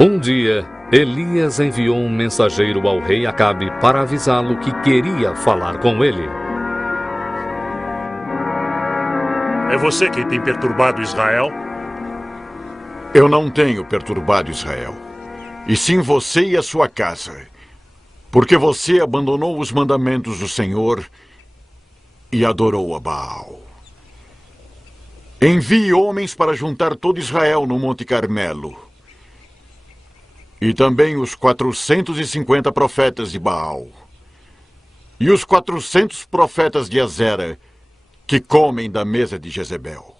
Um dia, Elias enviou um mensageiro ao rei Acabe para avisá-lo que queria falar com ele. É você quem tem perturbado Israel? Eu não tenho perturbado Israel, e sim você e a sua casa, porque você abandonou os mandamentos do Senhor e adorou a Baal. Envie homens para juntar todo Israel no Monte Carmelo, e também os 450 profetas de Baal, e os 400 profetas de Azera, que comem da mesa de Jezebel.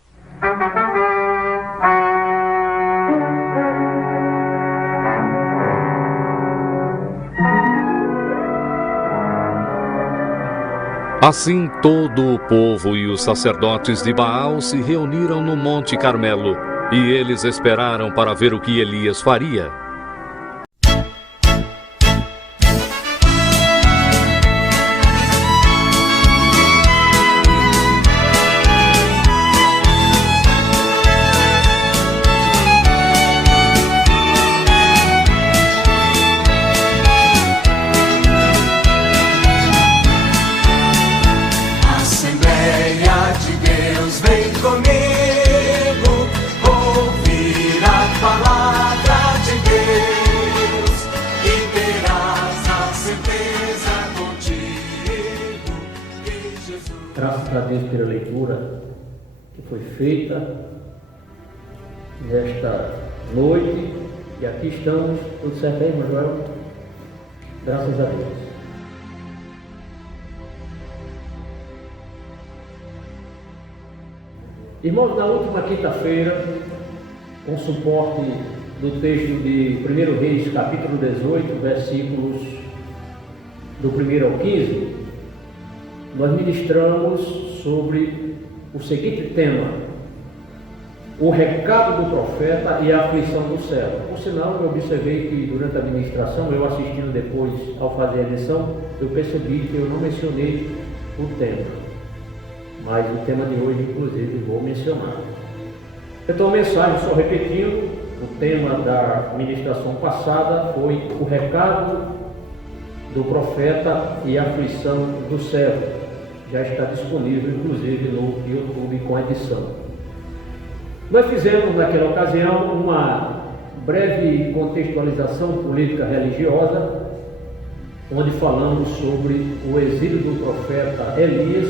Assim todo o povo e os sacerdotes de Baal se reuniram no Monte Carmelo, e eles esperaram para ver o que Elias faria. Graças a Deus pela leitura que foi feita nesta noite, e aqui estamos, tudo certo aí, irmão Joel? Graças a Deus. Irmãos, na última quinta-feira, com suporte do texto de 1 Reis, capítulo 18, versículos do 1 ao 15, nós ministramos sobre o seguinte tema: o recado do profeta e a aflição do céu. Por sinal, eu observei que durante a ministração, eu assistindo depois ao fazer a lição, eu percebi que eu não mencionei o tema, mas o tema de hoje, inclusive, vou mencionar. Então, a mensagem, só repetindo, o tema da ministração passada foi o recado do profeta e a aflição do céu. Já está disponível, inclusive, no YouTube com edição. Nós fizemos, naquela ocasião, uma breve contextualização política religiosa, onde falamos sobre o exílio do profeta Elias,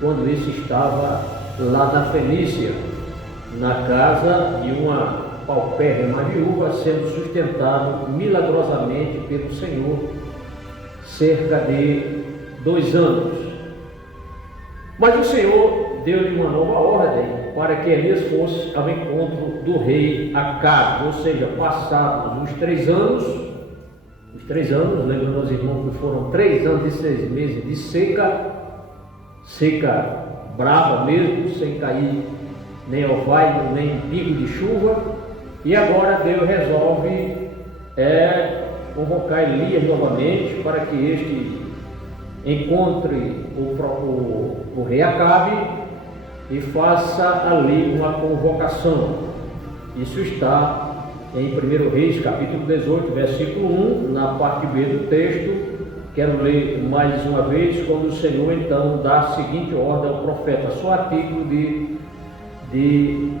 quando esse estava lá na Fenícia, na casa de uma paupérrima viúva, sendo sustentado milagrosamente pelo Senhor cerca de 2 anos. Mas o Senhor deu-lhe uma nova ordem para que Elias fosse ao encontro do rei Acabe, ou seja, passados os 3 anos, lembrando aos irmãos que foram 3 anos e 6 meses de seca brava mesmo, sem cair nem orvalho, nem pingo de chuva, e agora Deus resolve convocar Elias novamente para que este encontre o rei Acabe e faça ali uma convocação. Isso está em 1 Reis, capítulo 18, versículo 1, na parte B do texto. Quero ler mais uma vez, quando o Senhor então dá a seguinte ordem ao profeta, só a título de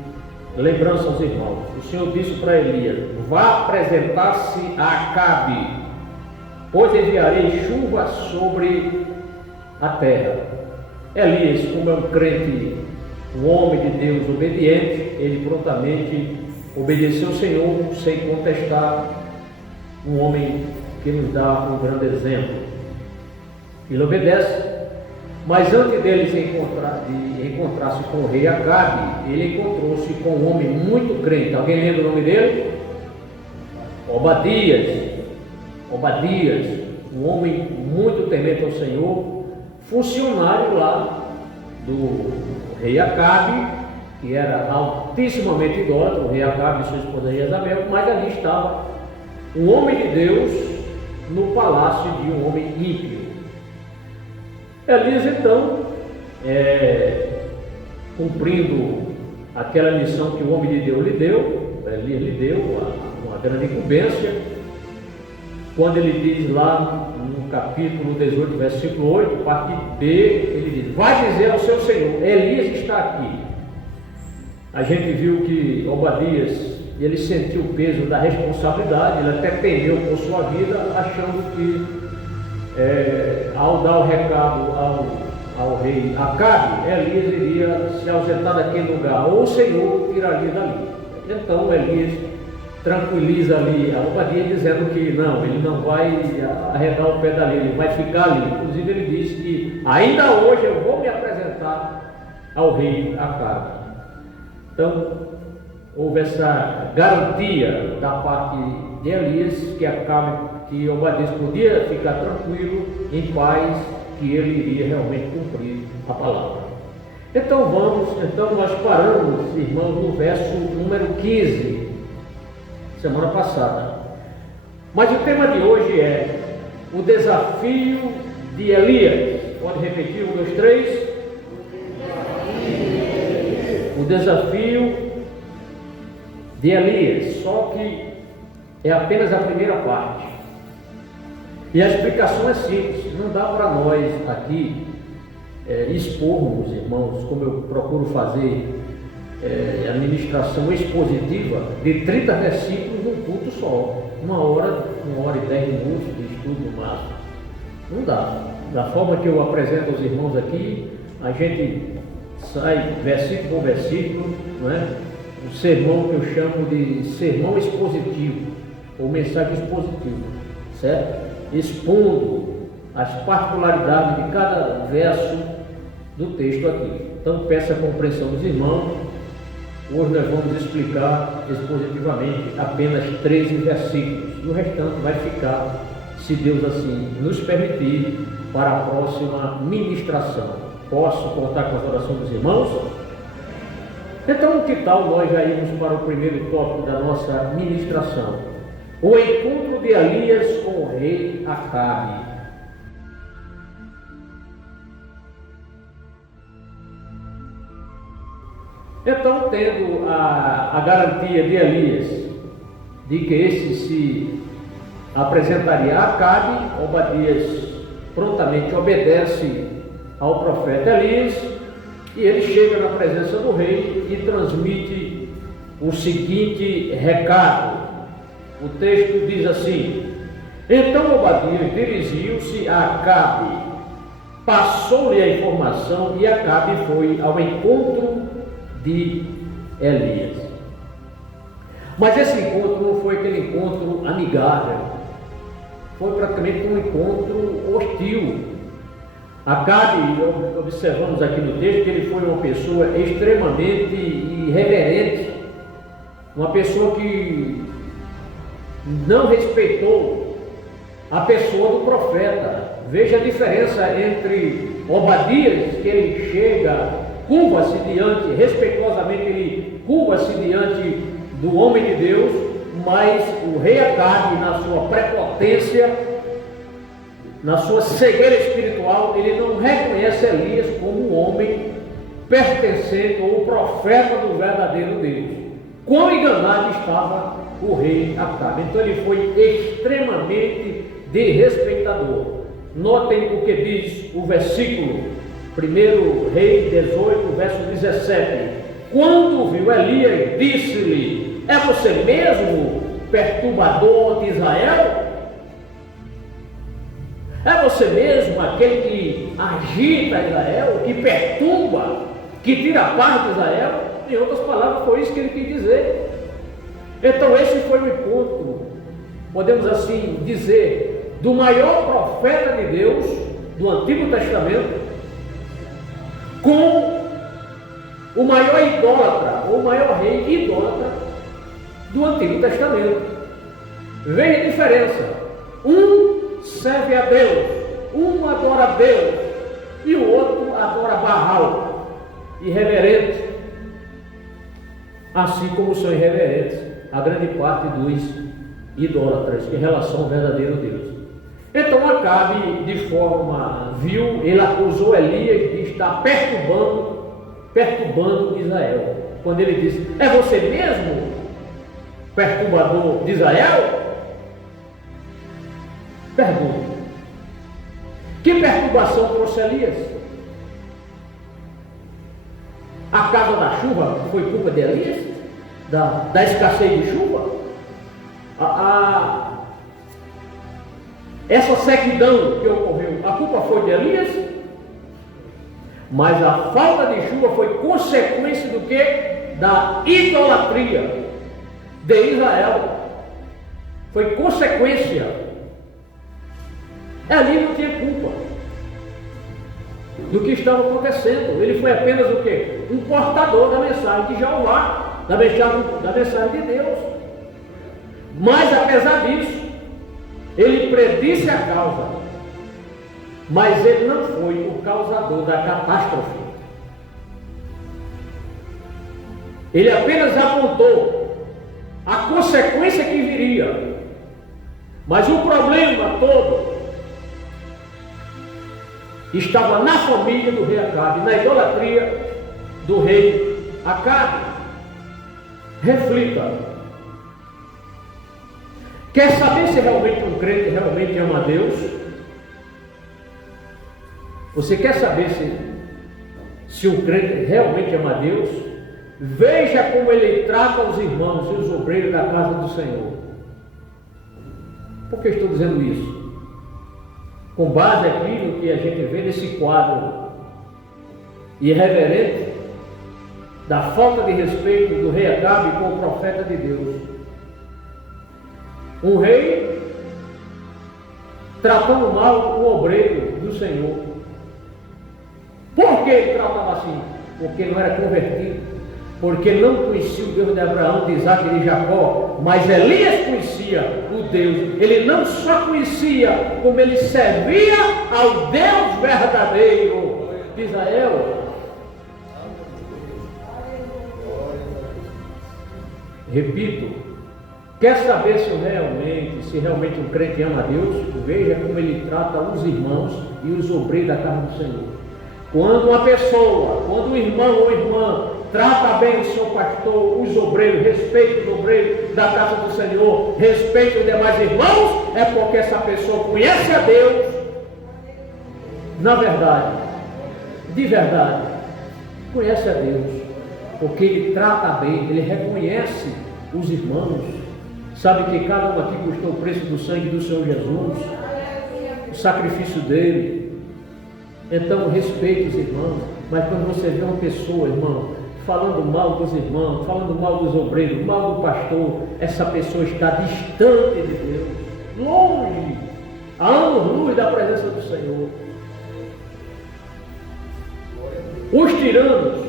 lembrança aos irmãos. O Senhor disse para Elias: vá apresentar-se a Acabe, pois enviarei chuva sobre a terra. Elias, como é um crente, um homem de Deus obediente, ele prontamente obedeceu ao Senhor sem contestar, um homem que nos dá um grande exemplo. Ele obedece, mas antes dele encontrar-se com o rei Acabe, ele encontrou-se com um homem muito crente. Alguém lembra o nome dele? Obadias, um homem muito temente ao Senhor, funcionário lá do rei Acabe, que era altissimamente idólatra, o rei Acabe e sua esposa Jezabel, mas ali estava um homem de Deus no palácio de um homem ímpio. Elias então, cumprindo aquela missão que o homem de Deus lhe deu, Elias lhe deu uma grande incumbência, quando ele diz lá no capítulo 18, versículo 8, parte B, ele diz: vai dizer ao seu Senhor, Elias está aqui. A gente viu que Obadias, ele sentiu o peso da responsabilidade, ele até temeu por sua vida, achando que ao dar o recado ao rei Acabe, Elias iria se ausentar daquele lugar, ou o Senhor tiraria dali. Então Elias tranquiliza ali a Obadias, dizendo que não, ele não vai arredar o pé dali, ele vai ficar ali. Inclusive ele diz que ainda hoje eu vou me apresentar ao rei Acabe. Então houve essa garantia da parte de Elias que Obadias podia ficar tranquilo, em paz, que ele iria realmente cumprir a palavra. Então nós paramos, irmãos, no verso número 15, semana passada. Mas o tema de hoje é o desafio de Elias. Pode repetir? 1, 2, 3. O desafio de Elias, só que é apenas a primeira parte. E a explicação é simples, não dá para nós aqui expormos, irmãos, como eu procuro fazer a ministração expositiva de 30 versículos num culto só, 1 hora e 10 minutos de estudo no máximo. Não dá. Da forma que eu apresento aos irmãos aqui, a gente sai versículo por versículo, não é? O sermão que eu chamo de sermão expositivo, ou mensagem expositiva, certo? Expondo as particularidades de cada verso do texto aqui. Então peço a compreensão dos irmãos. Hoje nós vamos explicar expositivamente apenas 13 versículos, e o restante vai ficar, se Deus assim nos permitir, para a próxima ministração. Posso contar com a oração dos irmãos? Então, que tal nós já irmos para o primeiro tópico da nossa ministração? O encontro de Elias com o rei Acabe. Então, tendo a garantia de Elias de que esse se apresentaria a Acabe, Obadias prontamente obedece ao profeta Elias, e ele chega na presença do rei e transmite o seguinte recado. O texto diz assim: então Obadias dirigiu-se a Acabe, passou-lhe a informação, e Acabe foi ao encontro de Elias. Mas esse encontro não foi aquele encontro amigável, foi praticamente um encontro hostil. Acabe, observamos aqui no texto, que ele foi uma pessoa extremamente irreverente, uma pessoa que não respeitou a pessoa do profeta. Veja a diferença entre Obadias, que ele chega, curva-se diante, respeitosamente ele curva-se diante do homem de Deus, mas o rei Acabe, na sua prepotência, na sua cegueira espiritual, ele não reconhece Elias como um homem pertencente ou profeta do verdadeiro Deus. Quão enganado estava o rei Acabe. Então ele foi extremamente desrespeitador. Notem o que diz o versículo 1 Reis 18, verso 17. Quando viu Elias, disse-lhe: é você mesmo, perturbador de Israel? É você mesmo aquele que agita Israel, que perturba, que tira a paz de Israel? Em outras palavras, foi isso que ele quis dizer. Então esse foi o encontro, podemos assim dizer, do maior profeta de Deus do Antigo Testamento com o maior idólatra, ou o maior rei idólatra do Antigo Testamento. Veja a diferença: um serve a Deus, um adora a Deus e o outro adora Baal, irreverente, assim como são irreverentes a grande parte dos idólatras em relação ao verdadeiro Deus. Então Acabe, de forma vil, ele acusou Elias de estar perturbando Israel, quando ele disse: é você mesmo, perturbador de Israel? Pergunta. Que perturbação trouxe Elias? A causa da chuva foi culpa de Elias? Da escassez de chuva? Essa sequidão que ocorreu, a culpa foi de Elias? Mas a falta de chuva foi consequência do que? Da idolatria de Israel. Foi consequência. Ali não tinha culpa do que estava acontecendo. Ele foi apenas o quê? Um portador da mensagem de Jeová, da mensagem de Deus. Mas apesar disso, ele predisse a causa, mas ele não foi o causador da catástrofe. Ele apenas apontou a consequência que viria. Mas o problema todo estava na família do rei Acabe, na idolatria do rei Acabe. Reflita. Quer saber se realmente um crente realmente ama a Deus? Você quer saber se um crente realmente ama a Deus? Veja como ele trata os irmãos e os obreiros da casa do Senhor. Por que estou dizendo isso? Com base aqui no que a gente vê nesse quadro irreverente da falta de respeito do rei Acabe com o profeta de Deus. Um rei tratando mal o obreiro do Senhor. Por que ele tratava assim? Porque não era convertido, porque não conhecia o Deus de Abraão, de Isaac e de Jacó, mas Elias conhecia o Deus. Ele não só conhecia, como ele servia ao Deus verdadeiro de Israel. Repito, quer saber se realmente um crente ama a Deus? Veja como ele trata os irmãos e os obreiros da casa do Senhor. Quando uma pessoa, quando um irmão ou irmã trata bem o seu pastor, os obreiros, respeita os obreiros da casa do Senhor, respeita os demais irmãos, é porque essa pessoa conhece a Deus, na verdade, de verdade, conhece a Deus, porque ele trata bem, ele reconhece os irmãos, sabe que cada um aqui custou o preço do sangue do Senhor Jesus, o sacrifício dele. Então respeite os irmãos. Mas quando você vê uma pessoa, irmão, falando mal dos irmãos, falando mal dos obreiros, mal do pastor, essa pessoa está distante de Deus, longe, a anos-luz da presença do Senhor. Os tiranos,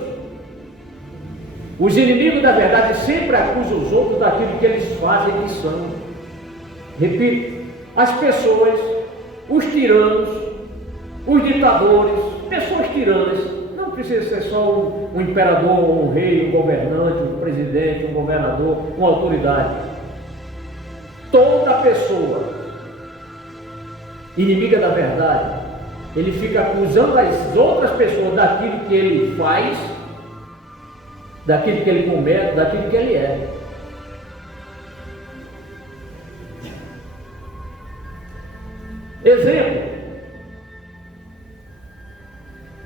os inimigos da verdade sempre acusam os outros daquilo que eles fazem e são. Repito, as pessoas, os tiranos, os ditadores, pessoas tiranas, não precisa ser só um imperador, um rei, um governante, um presidente, um governador, uma autoridade. Toda pessoa inimiga da verdade, ele fica acusando as outras pessoas daquilo que ele faz, daquilo que ele comete, daquilo que ele é.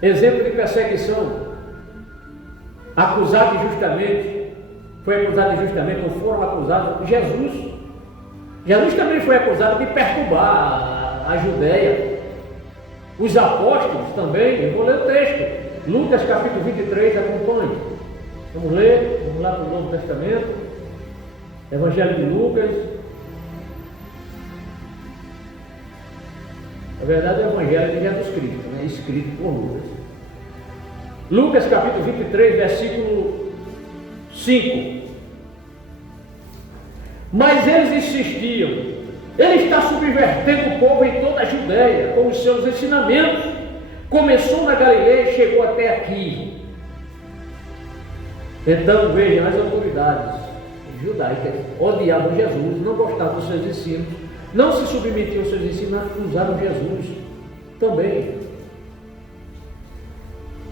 Exemplo de perseguição. Acusado injustamente, foi acusado injustamente, ou foram acusados. Jesus também foi acusado de perturbar a Judéia. Os apóstolos também, eu vou ler o texto. Lucas capítulo 23, acompanhe. Vamos lá para o Novo Testamento. Evangelho de Lucas. Na verdade é o Evangelho de Jesus Cristo, né? Escrito por Lucas. Lucas capítulo 23, versículo 5. Mas eles insistiam, ele está subvertendo o povo em toda a Judéia com os seus ensinamentos. Começou na Galileia e chegou até aqui. Então vejam, as autoridades judaicas odiavam Jesus, não gostavam dos seus ensinos, não se submetiam aos seus ensinos, acusaram Jesus também.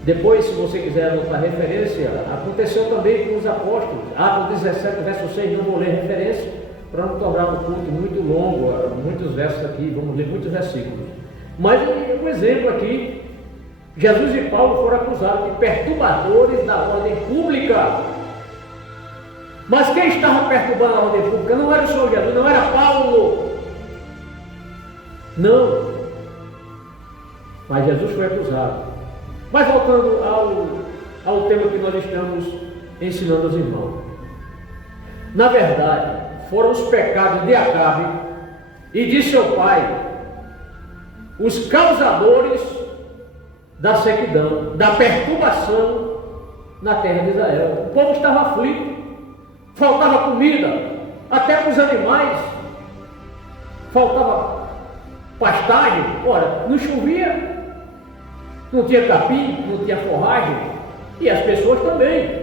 Depois, se você quiser anotar referência, aconteceu também com os apóstolos. Atos 17, verso 6, não vou ler referência, para não tornar o culto muito longo, muitos versos aqui, vamos ler muitos versículos. Mas um exemplo aqui, Jesus e Paulo foram acusados de perturbadores da ordem pública. Mas quem estava perturbando a ordem pública não era o Senhor Jesus, não era Paulo. Não. Mas Jesus foi acusado. Mas voltando ao tema que nós estamos ensinando aos irmãos. Na verdade, foram os pecados de Acabe e de seu pai os causadores da sequidão, da perturbação na terra de Israel. O povo estava aflito, faltava comida, até para os animais, faltava pastagem. Ora, não chovia, não tinha capim, não tinha forragem, e as pessoas também.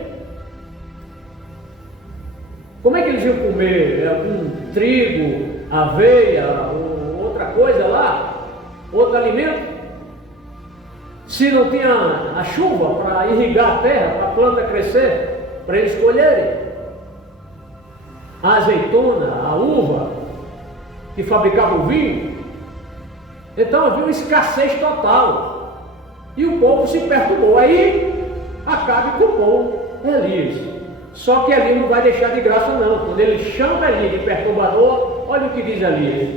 Como é que eles iam comer com trigo, aveia, ou outra coisa lá, outro alimento? Se não tinha a chuva para irrigar a terra, para a planta crescer, para eles colherem. A azeitona, a uva, que fabricava o vinho. Então havia uma escassez total. E o povo se perturbou. Aí Acabe culpou Elias. Só que Elias não vai deixar de graça não. Quando ele chama Elias de perturbador, olha o que diz Elias.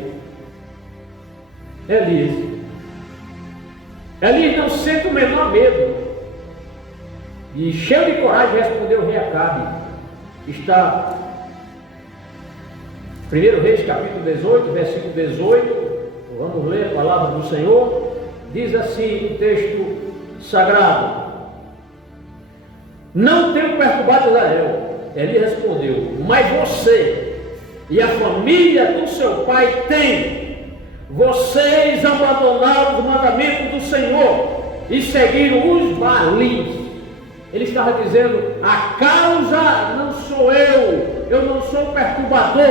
Elias não sente o menor medo. E cheio de coragem respondeu o rei Acabe. Está 1 Reis capítulo 18, versículo 18. Vamos ler a palavra do Senhor. Diz assim o texto sagrado: não tenho perturbado Israel. Elias respondeu: mas você e a família do seu pai têm. Vocês abandonaram os mandamentos do Senhor e seguiram os Baalins. Ele estava dizendo: a causa não sou eu não sou o perturbador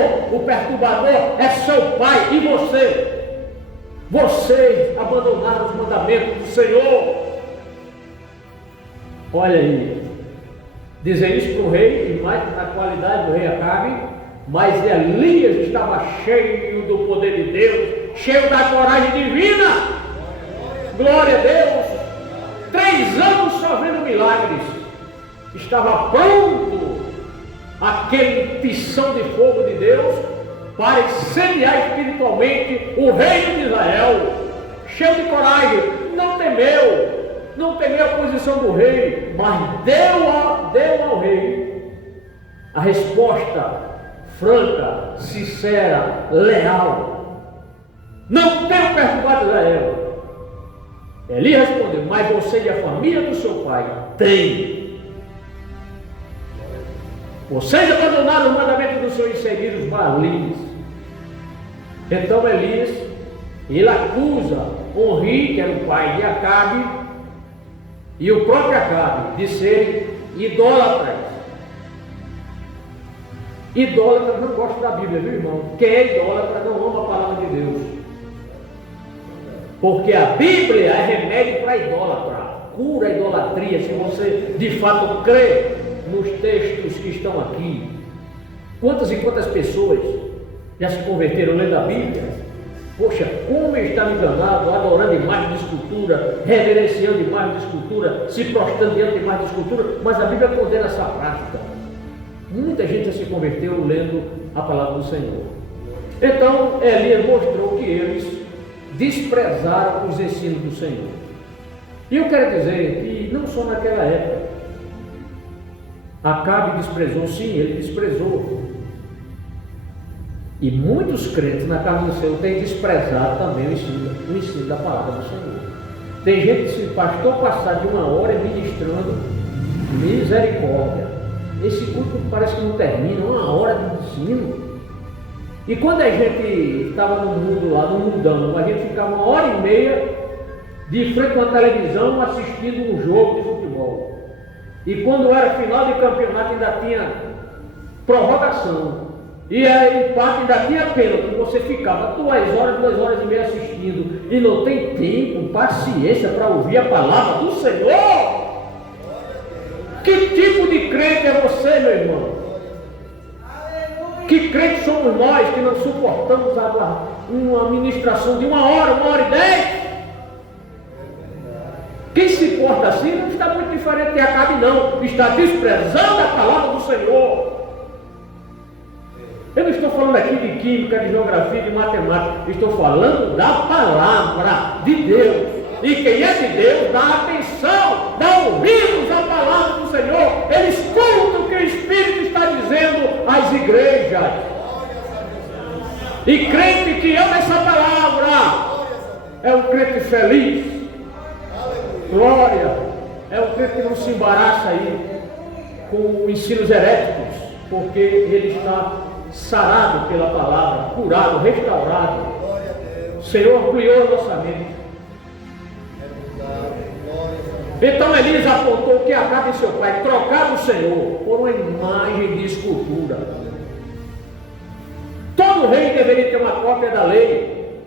é seu pai e você. Vocês abandonaram os mandamentos do Senhor. Olha aí, dizer isso para o rei, e mais na qualidade do rei Acabe, mas Elias estava cheio do poder de Deus, cheio da coragem divina. Glória a Deus. 3 anos só vendo milagres. Estava pronto aquele tição de fogo de Deus para incendiar espiritualmente o reino de Israel. Cheio de coragem, não temeu a posição do rei, mas deu ao rei a resposta franca, sincera, leal. Não tenho perturbado Israel. Elias respondeu: mas você e a família do seu pai têm. Vocês abandonaram o mandamento do Senhor e seguiram os Baalins. Então Elias, ele acusa Onri, que era o pai de Acabe, e o próprio Acabe, de serem idólatras. Idólatra não gosta da Bíblia, viu, irmão? Quem é idólatra não ama a palavra de Deus. Porque a Bíblia é remédio para idólatra, cura a idolatria, se você de fato crê nos textos que estão aqui. Quantas e quantas pessoas já se converteram lendo a Bíblia? Poxa, como está enganado, adorando imagens de escultura, reverenciando imagens de escultura, se prostrando diante de imagens de escultura, mas a Bíblia condena essa prática. Muita gente já se converteu lendo a palavra do Senhor. Então Elias mostrou que eles desprezaram os ensinos do Senhor. E eu quero dizer que não só naquela época. Acabe desprezou, sim, ele desprezou. E muitos crentes na casa do Senhor têm desprezado também o ensino da palavra do Senhor. Tem gente que se pastor passar de 1 hora ministrando, misericórdia. Esse culto parece que não termina, 1 hora de ensino. E quando a gente estava no mundo lá, no mundão, a gente ficava 1h30 de frente a uma televisão assistindo um jogo de futebol. E quando era final de campeonato ainda tinha prorrogação. E aí empate ainda tinha pênalti. Você ficava 2 horas e meia assistindo. E não tem tempo, paciência para ouvir a palavra do Senhor. Que tipo de crente é você, meu irmão? Que crente somos nós que não suportamos uma ministração de 1h, 1h10? Quem se porta assim não está muito diferente de Acabe, não. Está desprezando a palavra do Senhor. Eu não estou falando aqui de química, de geografia, de matemática. Estou falando da palavra de Deus. E quem é de Deus dá atenção, dá ouvidos à palavra do Senhor. Ele escuta o que o Espírito está dizendo às igrejas. E crente que ama essa palavra é um crente feliz. Glória! É um crente que não se embaraça aí com ensinos heréticos, porque ele está sarado pela palavra, curado, restaurado. O Senhor ampliou a nossa mente. Então Elias apontou que Acabe e seu pai trocaram o Senhor por uma imagem de escultura. Todo rei deveria ter uma cópia da lei.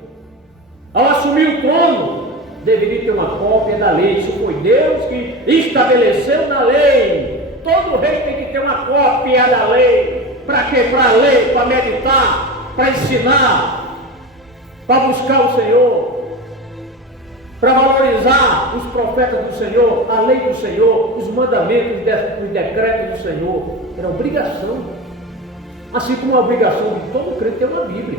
Ao assumir o trono, deveria ter uma cópia da lei. Isso foi Deus que estabeleceu na lei. Todo rei tem que ter uma cópia da lei. Para quê? Para ler, para meditar, para ensinar, para buscar o Senhor, para valorizar os profetas do Senhor, a lei do Senhor, os mandamentos, os decretos do Senhor. Era obrigação. Assim como a obrigação de todo crente ter uma Bíblia.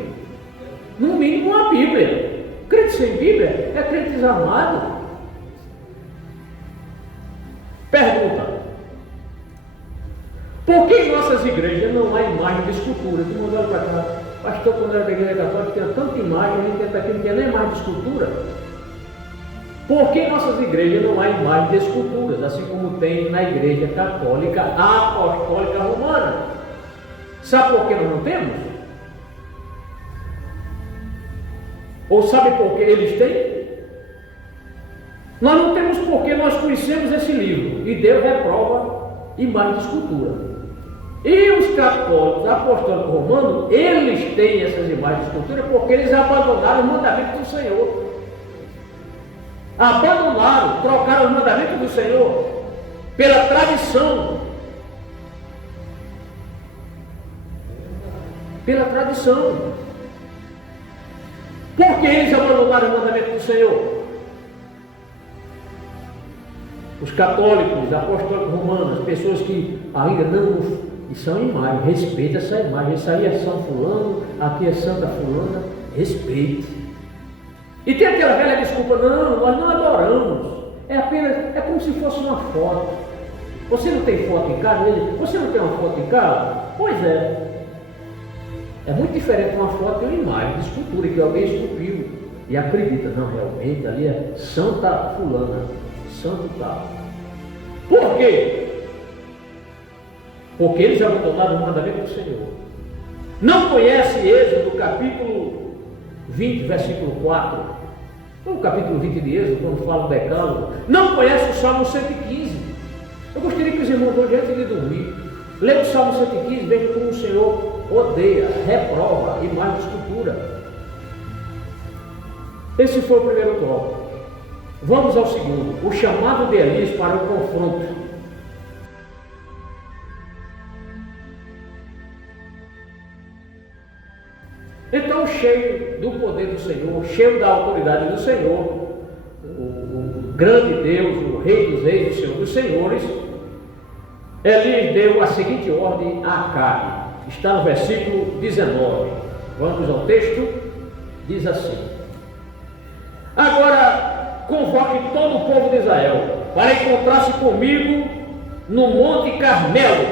No mínimo uma Bíblia. Crente sem Bíblia é crente desamado. Pergunta: por que em nossas igrejas não há imagem de escultura? Tu mandou para cá, pastor, quando era da igreja católica, tinha tanta imagem, a gente tenta aqui, não tinha nem imagem de escultura. Por que em nossas igrejas não há imagem de esculturas, assim como tem na igreja católica apostólica romana? Sabe por que nós não temos? Ou sabe por que eles têm? Nós não temos porque nós conhecemos esse livro, e Deus reprova imagem de escultura. E os católicos apostólicos romanos, eles têm essas imagens de escultura porque eles abandonaram os mandamentos do Senhor. Abandonaram, trocaram os mandamentos do Senhor pela tradição. Pela tradição. Por que eles abandonaram o mandamento do Senhor? Os católicos, apostólicos romanos, pessoas que ainda não são imagem, respeita essa imagem. Isso aí é São Fulano, aqui é Santa Fulana, respeite. E tem aquela velha desculpa: não, nós não adoramos. É como se fosse uma foto. Você não tem foto em casa? Você não tem uma foto em casa? Pois é. É muito diferente uma foto e uma imagem de escultura que alguém esculpiu e acredita: não, realmente ali é Santa Fulana, santo tal. Por quê? Porque eles abandonaram o mandamento do Senhor. Não conhece Êxodo, capítulo 20, versículo 4? O capítulo 20 de Êxodo, quando fala do decálogo. Não conhece o Salmo 115? Eu gostaria que os irmãos hoje, antes de dormir, leiam o Salmo 115, vejam como o Senhor odeia, reprova imagem de escultura. Esse foi o primeiro tópico. Vamos ao segundo: o chamado de Elias para o confronto. Então, cheio do poder do Senhor, cheio da autoridade do Senhor, o grande Deus, o Rei dos Reis, o Senhor dos Senhores, Elias deu a seguinte ordem a Acabe. Está no versículo 19. Vamos ao texto. Diz assim: agora convoque todo o povo de Israel para encontrar-se comigo no Monte Carmelo,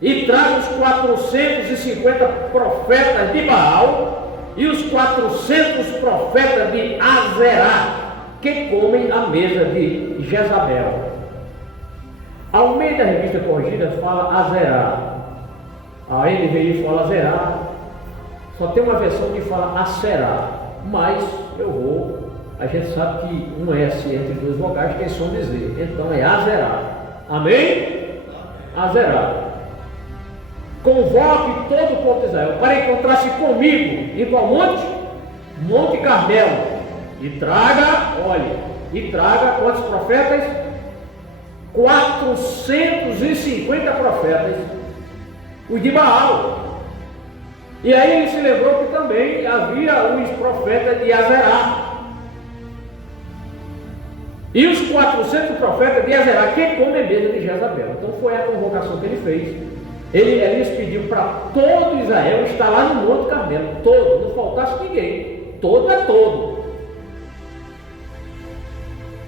e traga os 450 profetas de Baal e os 400 profetas de Azerá, que comem à mesa de Jezabel. Ao meio da revista corrigida fala Azerá. A NVI fala Azerá. Só tem uma versão que fala Aserá. Mas a gente sabe que um S entre duas vogais tem som de Z. Então é Azerá. Amém? Azerá. Convoque todo o povo de Israel para encontrar-se comigo em qual monte? Monte Carmelo. E traga quantos profetas? 450 profetas, os de Baal. E aí ele se lembrou que também havia os profetas de Azerá. E os 400 profetas de Azerá que comem mesa de Jezabel. Então foi a convocação que ele fez. Elias pediu para todo Israel estar lá no Monte Carmelo, todo, não faltasse ninguém, todo é todo.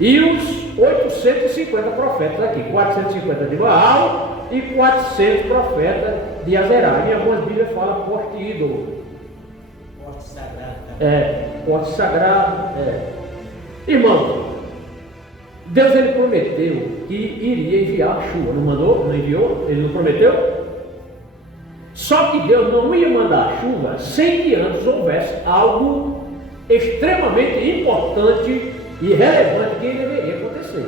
E os 850 profetas aqui, 450 de Baal e 400 profetas de Azerá. Em algumas Bíblias fala poste ídolo. Poste sagrado. Poste sagrado. Irmão, Deus ele prometeu que iria enviar a chuva, não mandou? Não enviou? Ele não prometeu? Só que Deus não ia mandar a chuva sem que antes houvesse algo extremamente importante e relevante que deveria acontecer.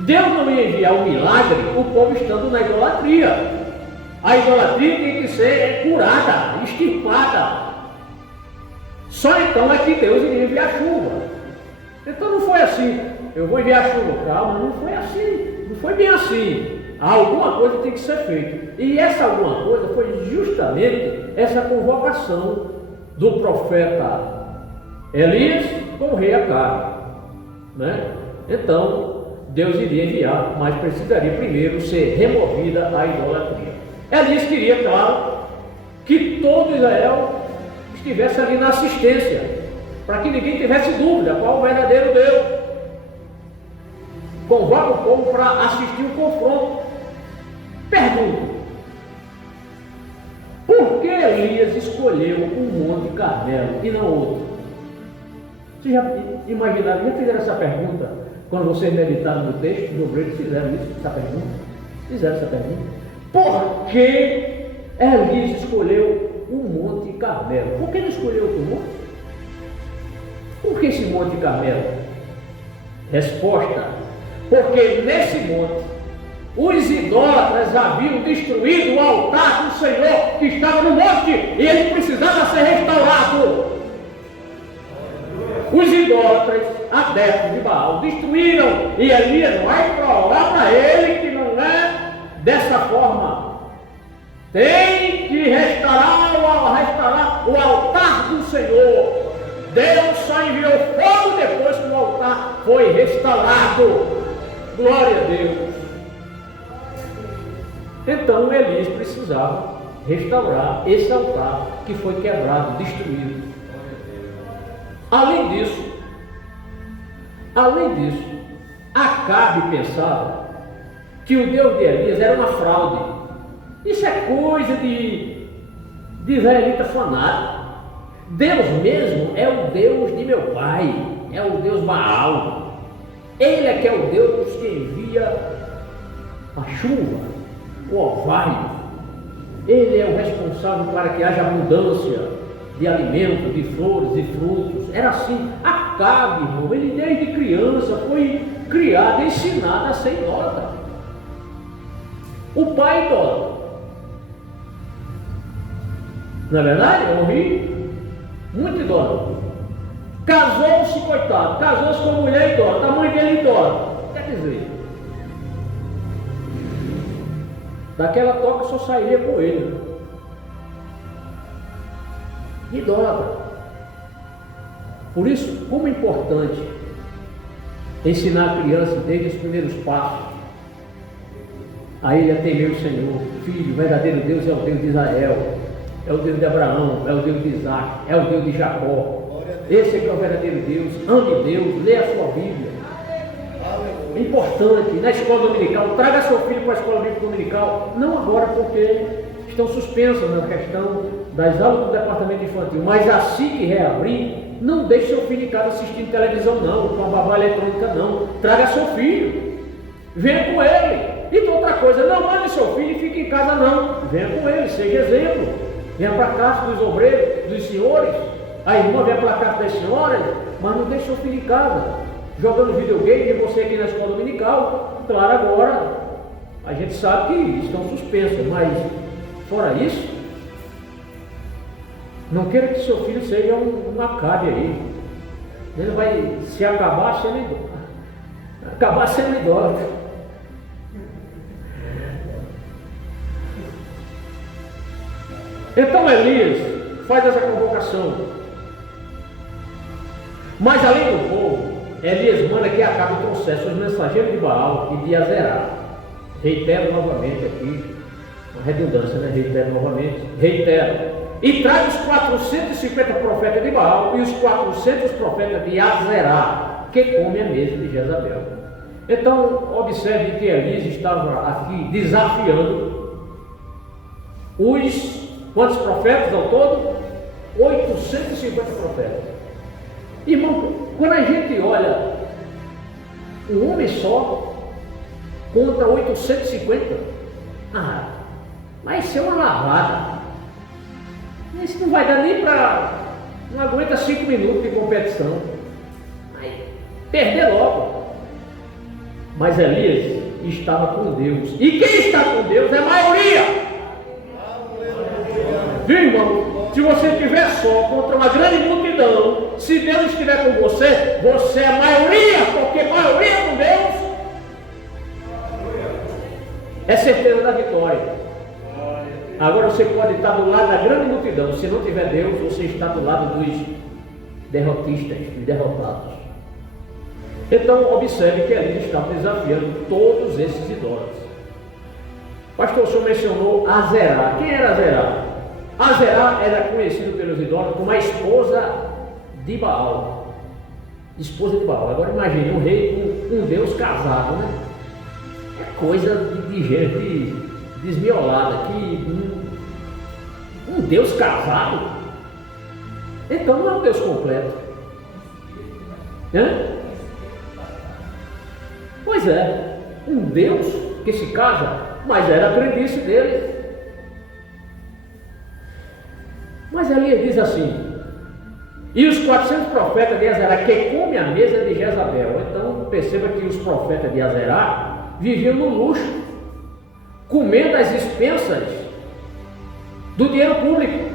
Deus não ia enviar um milagre o povo estando na idolatria. A idolatria tem que ser curada, extirpada. Só então é que Deus iria enviar chuva. Então não foi assim, eu vou enviar chuva. Calma, não foi assim, não foi bem assim. Alguma coisa tem que ser feita. E essa alguma coisa foi justamente essa convocação do profeta Elias com o rei Acabe, né? Então Deus iria enviar, mas precisaria primeiro ser removida a idolatria. Elias queria, claro, que todo Israel estivesse ali na assistência, para que ninguém tivesse dúvida qual o verdadeiro Deus. Convoca o povo para assistir o confronto. Pergunta: por que Elias escolheu o Monte Carmelo e não outro? Vocês já imaginaram, já fizeram essa pergunta quando vocês meditaram no texto? Os obreiros fizeram isso, essa pergunta? Fizeram essa pergunta. Por que Elias escolheu o Monte Carmelo? Por que não escolheu outro monte? Por que esse Monte Carmelo? Resposta: porque nesse monte os idólatras haviam destruído o altar do Senhor que estava no monte e ele precisava ser restaurado. Os idólatras adeptos de Baal destruíram e Elias vai provar para ele que não é dessa forma. Tem que restaurar o altar do Senhor. Deus só enviou fogo depois que o altar foi restaurado. Glória a Deus. Então Elias precisava restaurar esse altar que foi quebrado, destruído. Além disso, Acabe pensava que o Deus de Elias era uma fraude. Isso é coisa de israelita fanático. Deus mesmo é o Deus de meu pai, é o Deus Baal. Ele é que é o Deus que envia a chuva, o orvalho. Ele é o responsável para que haja abundância de alimentos, de flores e frutos. Era assim. Acabe, irmão, ele desde criança foi criado, ensinado a ser idólatra. O pai idólatra. Não é verdade? Eu ouvi muito idólatra. Casou-se, coitado, casou-se com uma mulher idólatra, a mãe dele idólatra. Quer dizer, daquela toca só sairia com ele. Idólatra. Por isso, como é importante ensinar a criança desde os primeiros passos a ele a temer o Senhor. Filho, o verdadeiro Deus é o Deus de Israel, é o Deus de Abraão, é o Deus de Isaac, é o Deus de Jacó. Esse é que é o verdadeiro Deus. Ame Deus, lê a sua Bíblia. É importante, na escola dominical, traga seu filho para a escola bíblica dominical, não agora porque estão suspensas na questão das aulas do departamento infantil, mas assim que reabrir, não deixe seu filho em casa assistindo televisão não, com a babá eletrônica não, traga seu filho, venha com ele. E outra coisa, não mande seu filho e fique em casa não, venha com ele, seja exemplo, venha para a casa dos obreiros, dos senhores, a irmã venha para a casa das senhoras, mas não deixe seu filho em casa, jogando videogame, e você aqui na escola dominical. Claro, agora a gente sabe que estão suspensas, mas fora isso, não queira que seu filho seja um Acabe aí. Ele vai se acabar sendo idólatra. Então Elias faz essa convocação. Mas além do povo, Elias manda que Acabe trouxesse os mensageiros de Baal e de Azerá. Reitero novamente aqui, uma redundância, né? Reitero novamente, reitero. E traz os 450 profetas de Baal e os 400 profetas de Azerá, que comem a mesa de Jezabel. Então, observe que Elias estava aqui desafiando os quantos profetas ao todo? 850 profetas. Irmão, quando a gente olha um homem só contra 850, mas isso é uma lavada. Isso não vai dar nem para. Não aguenta 5 minutos de competição. Vai perder logo. Mas Elias estava com Deus. E quem está com Deus é a maioria. Viu, irmão? Se você estiver só contra uma grande multidão, se Deus estiver com você, você é a maioria, porque a maioria com Deus é certeza da vitória. Agora você pode estar do lado da grande multidão. Se não tiver Deus, você está do lado dos derrotistas, dos derrotados. Então observe que Elias estava desafiando todos esses idólatras. Pastor, o senhor mencionou Azerá. Quem era Azerá? Azerá era conhecido pelos idólatras como a esposa de Baal. Esposa de Baal. Agora imagine um rei com um Deus casado, né? É coisa de gente desmiolada, que um Deus casado, então não é um Deus completo, né? Pois é, um Deus que se casa, mas era a crendice dele. Mas Elias diz assim: e os 400 profetas de Azerá que comem a mesa de Jezabel. Então perceba que os profetas de Azerá viviam no luxo, comendo as expensas do dinheiro público.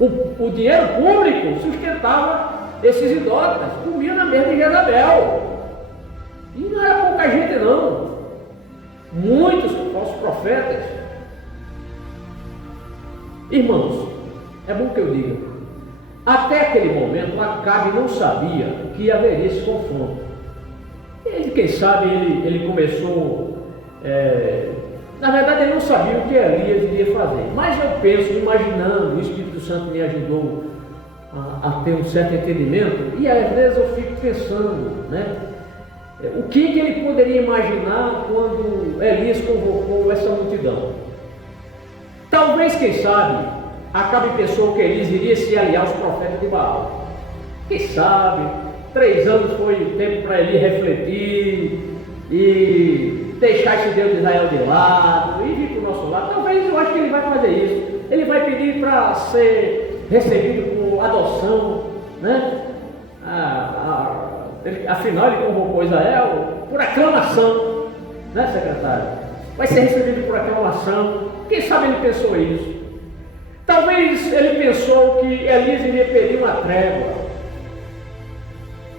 O dinheiro público sustentava esses idólatras, comiam na mesa de Jezabel. E não era pouca gente não, muitos falsos profetas. Irmãos, é bom que eu diga, até aquele momento Acabe não sabia que haveria esse confronto. Ele, quem sabe, ele começou, na verdade ele não sabia o que Elias iria fazer, mas eu penso, imaginando, o Espírito Santo me ajudou a ter um certo entendimento, e às vezes eu fico pensando, né, o que ele poderia imaginar quando Elias convocou essa multidão. Talvez, quem sabe, Acabe pensou que Elias iria se aliar aos profetas de Baal. Quem sabe, 3 anos foi o tempo para ele refletir e deixar esse Deus de Israel de lado e vir para o nosso lado. Talvez, eu acho que ele vai fazer isso. Ele vai pedir para ser recebido por adoção, né? Afinal, ele convocou Israel por aclamação, né, secretário? Vai ser recebido por aclamação. Quem sabe ele pensou isso? Talvez ele pensou que Elias iria pedir uma trégua.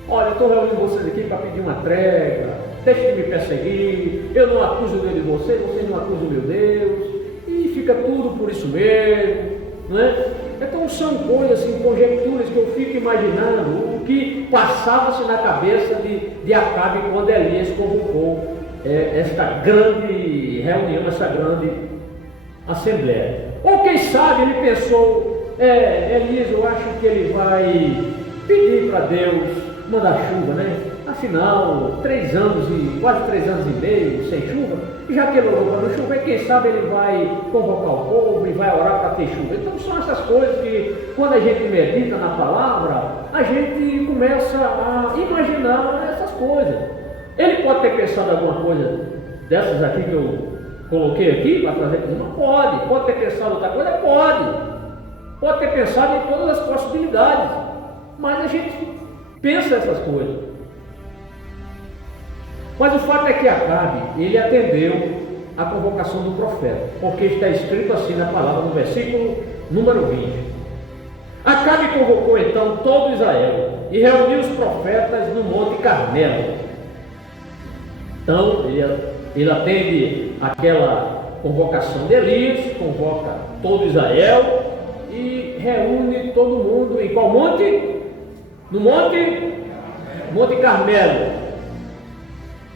Olha, eu estou reunindo vocês aqui para pedir uma trégua, deixe de me perseguir, eu não acuso o Deus de vocês, vocês não acusam o meu Deus, e fica tudo por isso mesmo, né? Então são coisas, assim, conjecturas que eu fico imaginando, o que passava-se na cabeça de Acabe quando Elias convocou esta grande reunião, essa grande assembleia. Ou quem sabe ele pensou, Elias, eu acho que ele vai pedir para Deus mandar chuva, né? Afinal, 3 anos e quase 3 anos e meio sem chuva, e já que ele orou para não chover, quem sabe ele vai convocar o povo e vai orar para ter chuva. Então são essas coisas que, quando a gente medita na palavra, a gente começa a imaginar essas coisas. Ele pode ter pensado alguma coisa dessas aqui que eu coloquei aqui para trazer para uma? Pode ter pensado outra coisa? Pode ter pensado em todas as possibilidades, mas a gente pensa essas coisas. Mas o fato é que Acabe, ele atendeu a convocação do profeta, porque está escrito assim na palavra, no versículo número 20. Acabe convocou então todo Israel e reuniu os profetas no Monte Carmelo. Então, ele atende aquela convocação de Elias, convoca todo Israel e reúne todo mundo em qual monte? No Monte Carmelo.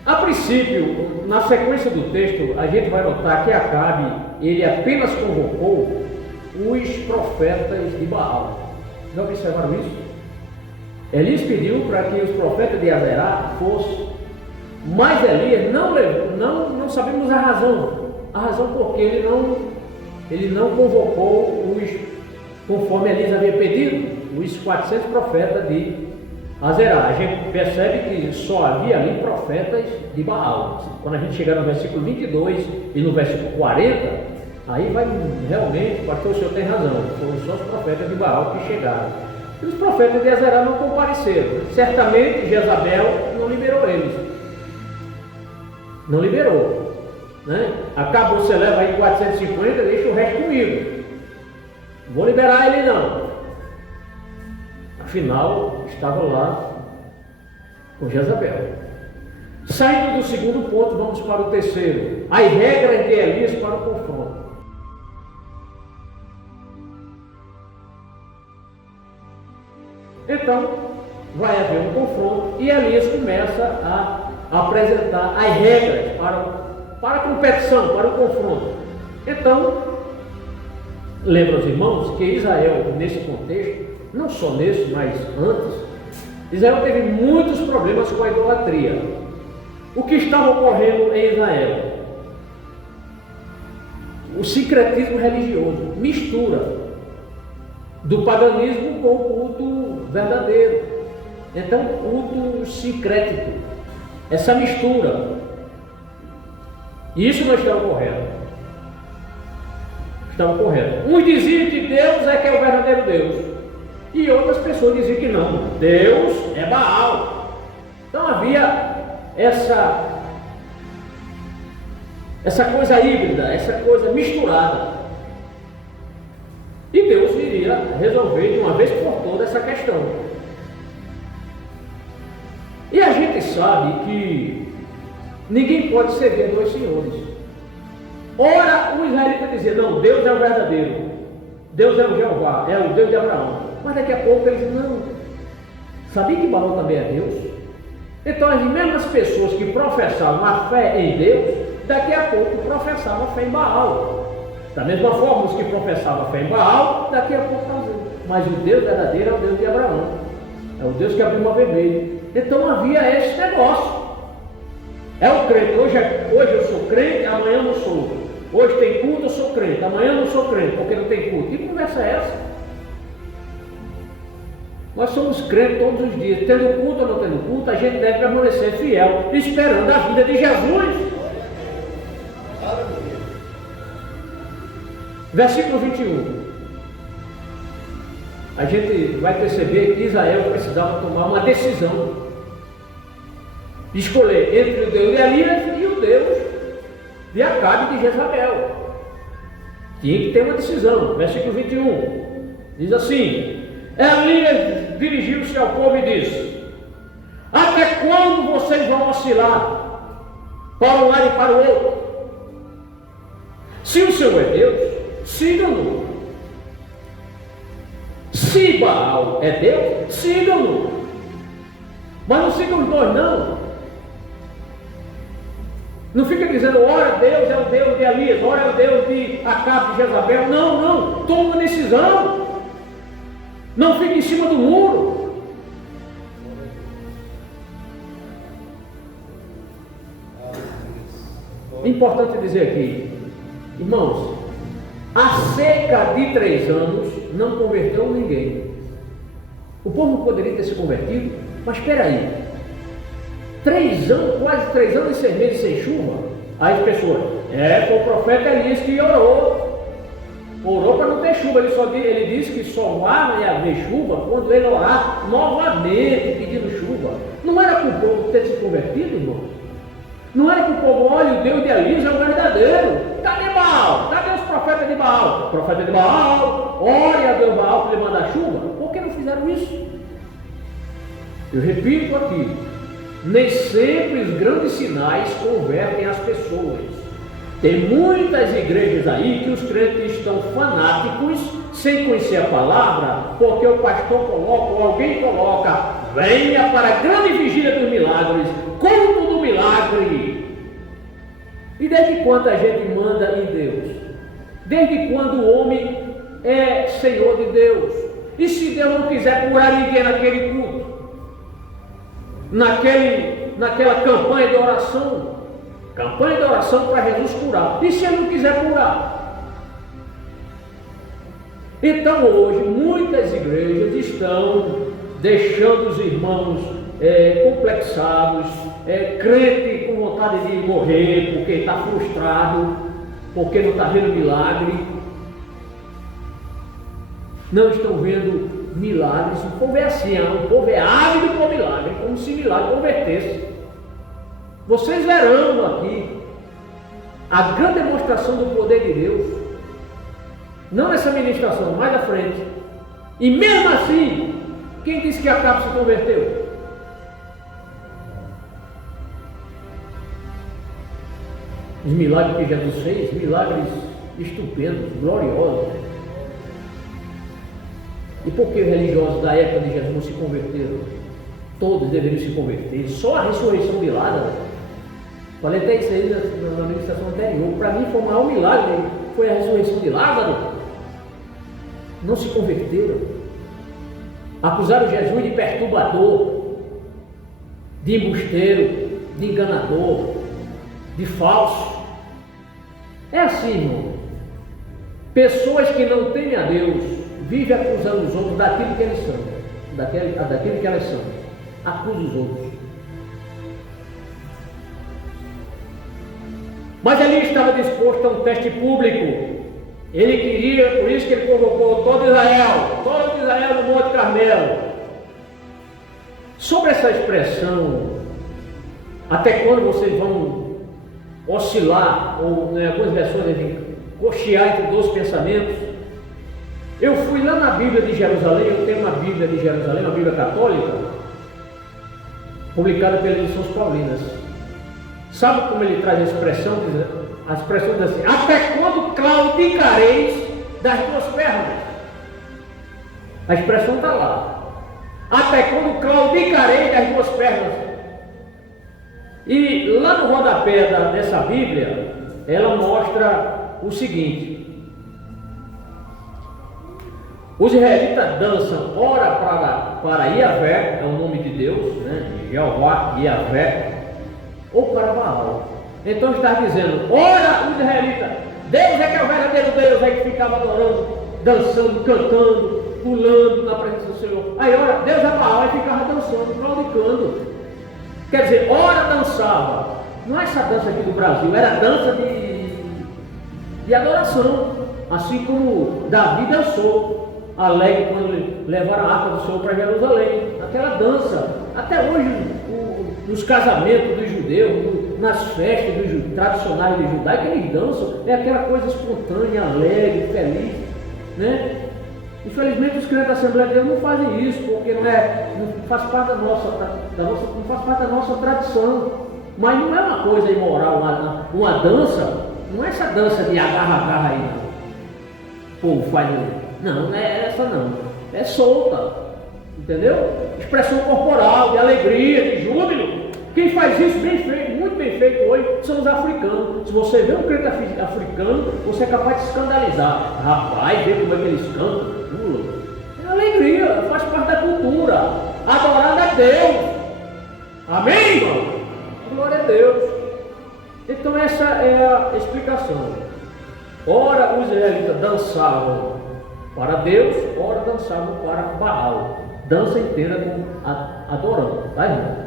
A princípio, na sequência do texto, a gente vai notar que Acabe, ele apenas convocou os profetas de Baal. Já observaram isso? Elias pediu para que os profetas de Azerá fossem, mas Elias não sabemos a razão porque ele não convocou os, conforme Elias havia pedido, os 400 profetas de Azerá. A gente percebe que só havia ali profetas de Baal. Quando a gente chegar no versículo 22 e no versículo 40, aí vai realmente, pastor, o senhor tem razão, foram só os profetas de Baal que chegaram. E os profetas de Azerá não compareceram. Certamente Jezabel não liberou eles. Não liberou. Né? Acabou, você leva aí 450, deixa o resto comigo. Não vou liberar ele não. Afinal, estava lá com Jezabel. Saindo do segundo ponto, vamos para o terceiro. As regras de Elias para o confronto. Então, vai haver um confronto e Elias começa a apresentar as regras para a competição, para o confronto. Então, lembra os irmãos que Israel, nesse contexto, não só nesse, mas antes, Israel teve muitos problemas com a idolatria. O que estava ocorrendo em Israel? O sincretismo religioso, mistura do paganismo com o culto verdadeiro. Então, culto sincrético, essa mistura. E isso não estava correto. Estava correto. Uns diziam que Deus é que é o verdadeiro Deus. E outras pessoas diziam que não, Deus é Baal. Então havia essa coisa híbrida, essa coisa misturada. E Deus iria resolver de uma vez por todas essa questão. E a gente sabe que ninguém pode servir a dois senhores. Ora, o israelita dizia, não, Deus é o verdadeiro, Deus é o Jeová, é o Deus de Abraão. Mas daqui a pouco eles não. Sabia que Baal também é Deus? Então as mesmas pessoas que professavam a fé em Deus, daqui a pouco professavam a fé em Baal. Da mesma forma, os que professavam a fé em Baal, daqui a pouco faziam. Mas o Deus verdadeiro é o Deus de Abraão. É o Deus que abriu o mar vermelho. Então havia esse negócio. É o crente. Hoje eu sou crente, amanhã eu não sou. Hoje tem culto, eu sou crente. Amanhã eu não sou crente, porque não tem culto. Que conversa é essa? Nós somos crentes todos os dias, tendo culto ou não tendo culto, a gente deve permanecer fiel, esperando a vida de Jesus. Versículo 21. A gente vai perceber que Israel precisava tomar uma decisão. Escolher entre o Deus de Elias e o Deus de Acabe de Jezabel. Tinha que ter uma decisão. Versículo 21. Diz assim: Elias dirigiu-se ao povo e disse: até quando vocês vão oscilar para um lado e para o outro? Se o Senhor é Deus, sigam-no. Se Baal é Deus, sigam-no. Mas não sigam os dois, não. Não fica dizendo, ora Deus é o Deus de Elias, ora é o Deus de Acabe de Jezabel. Não, não. Toma uma decisão. Não fique em cima do muro. Importante dizer aqui, irmãos, a seca de 3 anos não converteu ninguém. O povo poderia ter se convertido, mas espera aí. 3 anos, quase 3 anos e 6 meses sem chuva. Aí as pessoas, foi o profeta Elias que orou. Orou para não ter chuva, ele disse que só vai haver chuva quando ele orar novamente pedindo chuva. Não era para o povo ter se convertido, irmão? Não era para o povo, olha, o Deus de Elias é o verdadeiro. Cadê Baal? Cadê os profetas de Baal? O profeta de Baal, ore a Deus Baal para ele mandar chuva. Por que não fizeram isso? Eu repito aqui, nem sempre os grandes sinais convertem as pessoas. Tem muitas igrejas aí que os crentes estão fanáticos, sem conhecer a palavra, porque o pastor coloca, ou alguém coloca, venha para a grande vigília dos milagres, culto do milagre. E desde quando a gente manda em Deus? Desde quando o homem é Senhor de Deus? E se Deus não quiser curar ninguém naquele culto? Naquela campanha de oração? Campanha de oração para Jesus curar. E se ele não quiser curar? Então hoje muitas igrejas estão deixando os irmãos complexados, crente com vontade de morrer porque está frustrado, porque não está vendo milagre. Não estão vendo milagres. O povo é assim, o povo é ávido por milagre, como se milagre convertesse. Vocês verão aqui a grande demonstração do poder de Deus, não nessa ministração, mais à frente. E mesmo assim, quem disse que Acabe se converteu? Os milagres que Jesus fez, milagres estupendos, gloriosos. E por que os religiosos da época de Jesus não se converteram? Todos deveriam se converter. Só a ressurreição de Lázaro. Falei até isso aí na administração anterior. Para mim foi o maior milagre, foi a ressurreição de Lázaro. Não se converteram. Acusaram Jesus de perturbador, de embusteiro, de enganador, de falso. É assim, irmão. Pessoas que não temem a Deus vivem acusando os outros daquilo que eles são, daquilo que elas são. Acusa os outros. Mas ele estava disposto a um teste público. Ele queria, por isso que ele convocou todo Israel no Monte Carmelo. Sobre essa expressão, até quando vocês vão oscilar, ou em algumas versões cochear entre dois pensamentos? Eu fui lá na Bíblia de Jerusalém, eu tenho uma Bíblia de Jerusalém, uma Bíblia católica, publicada pelas Edições Paulinas. Sabe como ele traz a expressão? A expressão diz assim: até quando claudicareis das duas pernas? A expressão está lá. Até quando claudicareis das duas pernas? E lá no rodapé dessa Bíblia, ela mostra o seguinte: os israelitas dançam ora para Iavé, é o nome de Deus, né? Jeová, Iavé, ou para Baal. Então está dizendo, ora os israelitas, Deus é que é o verdadeiro Deus, aí que ficava adorando, dançando, cantando, pulando na presença do Senhor. Aí ora, Deus é Baal, aí ficava dançando, claudicando. Quer dizer, ora dançava. Não é essa dança aqui do Brasil, era dança de adoração. Assim como Davi dançou, alegre quando levaram a arca do Senhor para Jerusalém. Aquela dança, até hoje, nos casamentos dos judeus, nas festas tradicionais de Judá, que eles dançam, é aquela coisa espontânea, alegre, feliz, né? Infelizmente os crentes da Assembleia de Deus não fazem isso, porque não faz parte não faz parte da nossa tradição. Mas não é uma coisa imoral, uma dança, não é essa dança de agarra-agarra aí, não. O povo faz, não é essa não, é solta, entendeu? Expressão corporal, de alegria, de júbilo. Quem faz isso bem feito, muito bem feito hoje, são os africanos. Se você vê um crente africano, você é capaz de se escandalizar. Rapaz, vê como é que eles cantam, pula. É alegria, faz parte da cultura. Adorado a Deus. Amém, irmão? Glória a Deus. Então essa é a explicação. Ora os israelitas dançavam para Deus, ora dançavam para Baal. Dança inteira adorando, tá, irmão?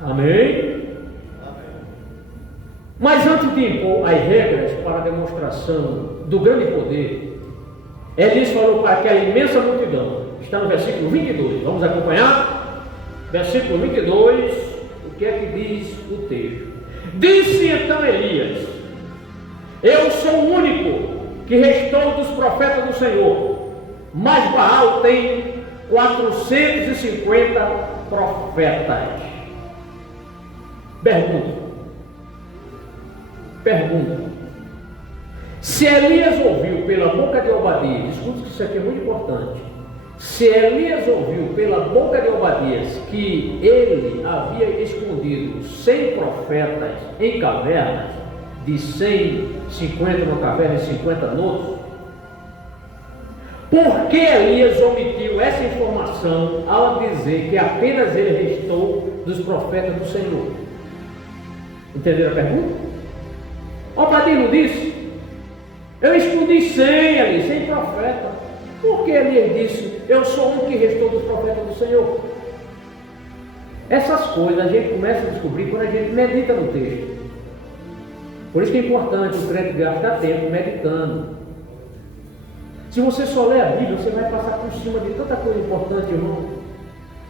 Amém? Mas antes de impor as regras para a demonstração do grande poder, Elias falou para aquela imensa multidão. Está no versículo 22. Vamos acompanhar? Versículo 22. O que é que diz o texto? Disse então Elias: eu sou o único que restou dos profetas do Senhor, mas Baal tem 450 profetas. Pergunta. Se Elias ouviu pela boca de Obadias, escute que isso aqui é muito importante. Se Elias ouviu pela boca de Obadias que ele havia escondido 100 profetas em cavernas, de 150 numa caverna e 50 noutra, por que Elias omitiu essa informação ao dizer que apenas ele restou dos profetas do Senhor? Entenderam a pergunta? Obadias não disse: eu escondi 100 ali, 100 profetas. Por que Elias disse: eu sou um que restou dos profetas do Senhor? Essas coisas a gente começa a descobrir quando a gente medita no texto. Por isso que é importante o crente gastar tempo meditando. Se você só lê a Bíblia, você vai passar por cima de tanta coisa importante, irmão.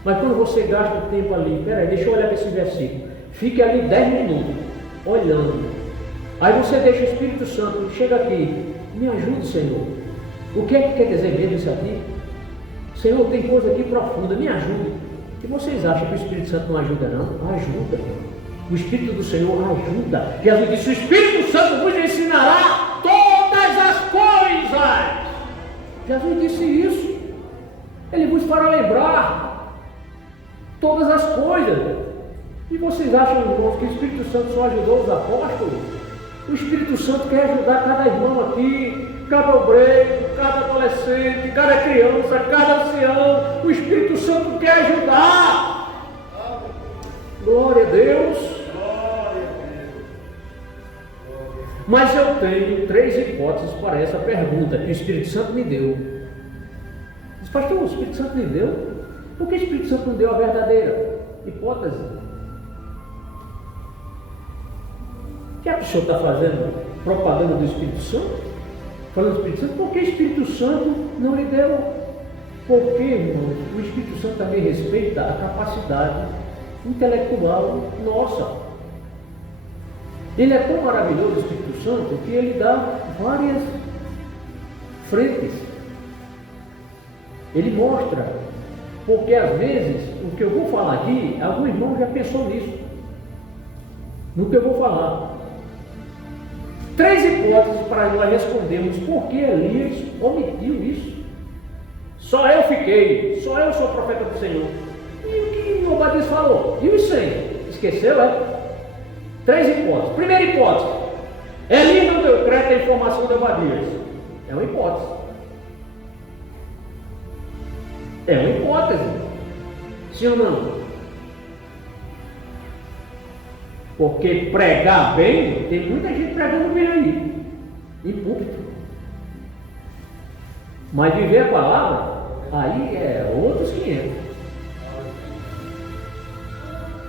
Mas quando você gasta o tempo ali, peraí, deixa eu olhar para esse versículo. Fique ali 10 minutos, olhando. Aí você deixa o Espírito Santo, chega aqui, me ajude, Senhor. O que é que quer dizer mesmo isso aqui? Senhor, tem coisa aqui profunda, me ajude. E vocês acham que o Espírito Santo não ajuda, não? Ajuda, irmão. O Espírito do Senhor ajuda. Jesus disse: o Espírito Santo vos ensinará todas as coisas. Jesus disse isso. Ele vos fará lembrar todas as coisas. E vocês acham, irmãos, que o Espírito Santo só ajudou os apóstolos? O Espírito Santo quer ajudar cada irmão aqui, cada obreiro, cada adolescente, cada criança, cada ancião. O Espírito Santo quer ajudar. Glória a Deus. Mas eu tenho 3 hipóteses para essa pergunta que o Espírito Santo me deu. Diz: pastor, o Espírito Santo me deu? Por que o Espírito Santo não deu a verdadeira hipótese? Já que o senhor está fazendo propaganda do Espírito Santo? Falando do Espírito Santo, por que o Espírito Santo não lhe deu? Porque, irmãos, o Espírito Santo também respeita a capacidade intelectual nossa. Ele é tão maravilhoso, o Espírito Santo, que ele dá várias frentes. Ele mostra, porque às vezes, o que eu vou falar aqui, algum irmão já pensou nisso, no que eu vou falar. 3 hipóteses para nós respondermos por que Elias omitiu isso. Só eu fiquei, só eu sou profeta do Senhor. E o que o Obadias falou? E os 100? Esqueceu, é? 3 hipóteses. Primeira hipótese: Elias não deu crédito à informação de Obadias. É uma hipótese. É uma hipótese. Sim ou não? Porque pregar bem, tem muita gente pregando bem aí, em púlpito. Mas viver a palavra, aí é outros 500.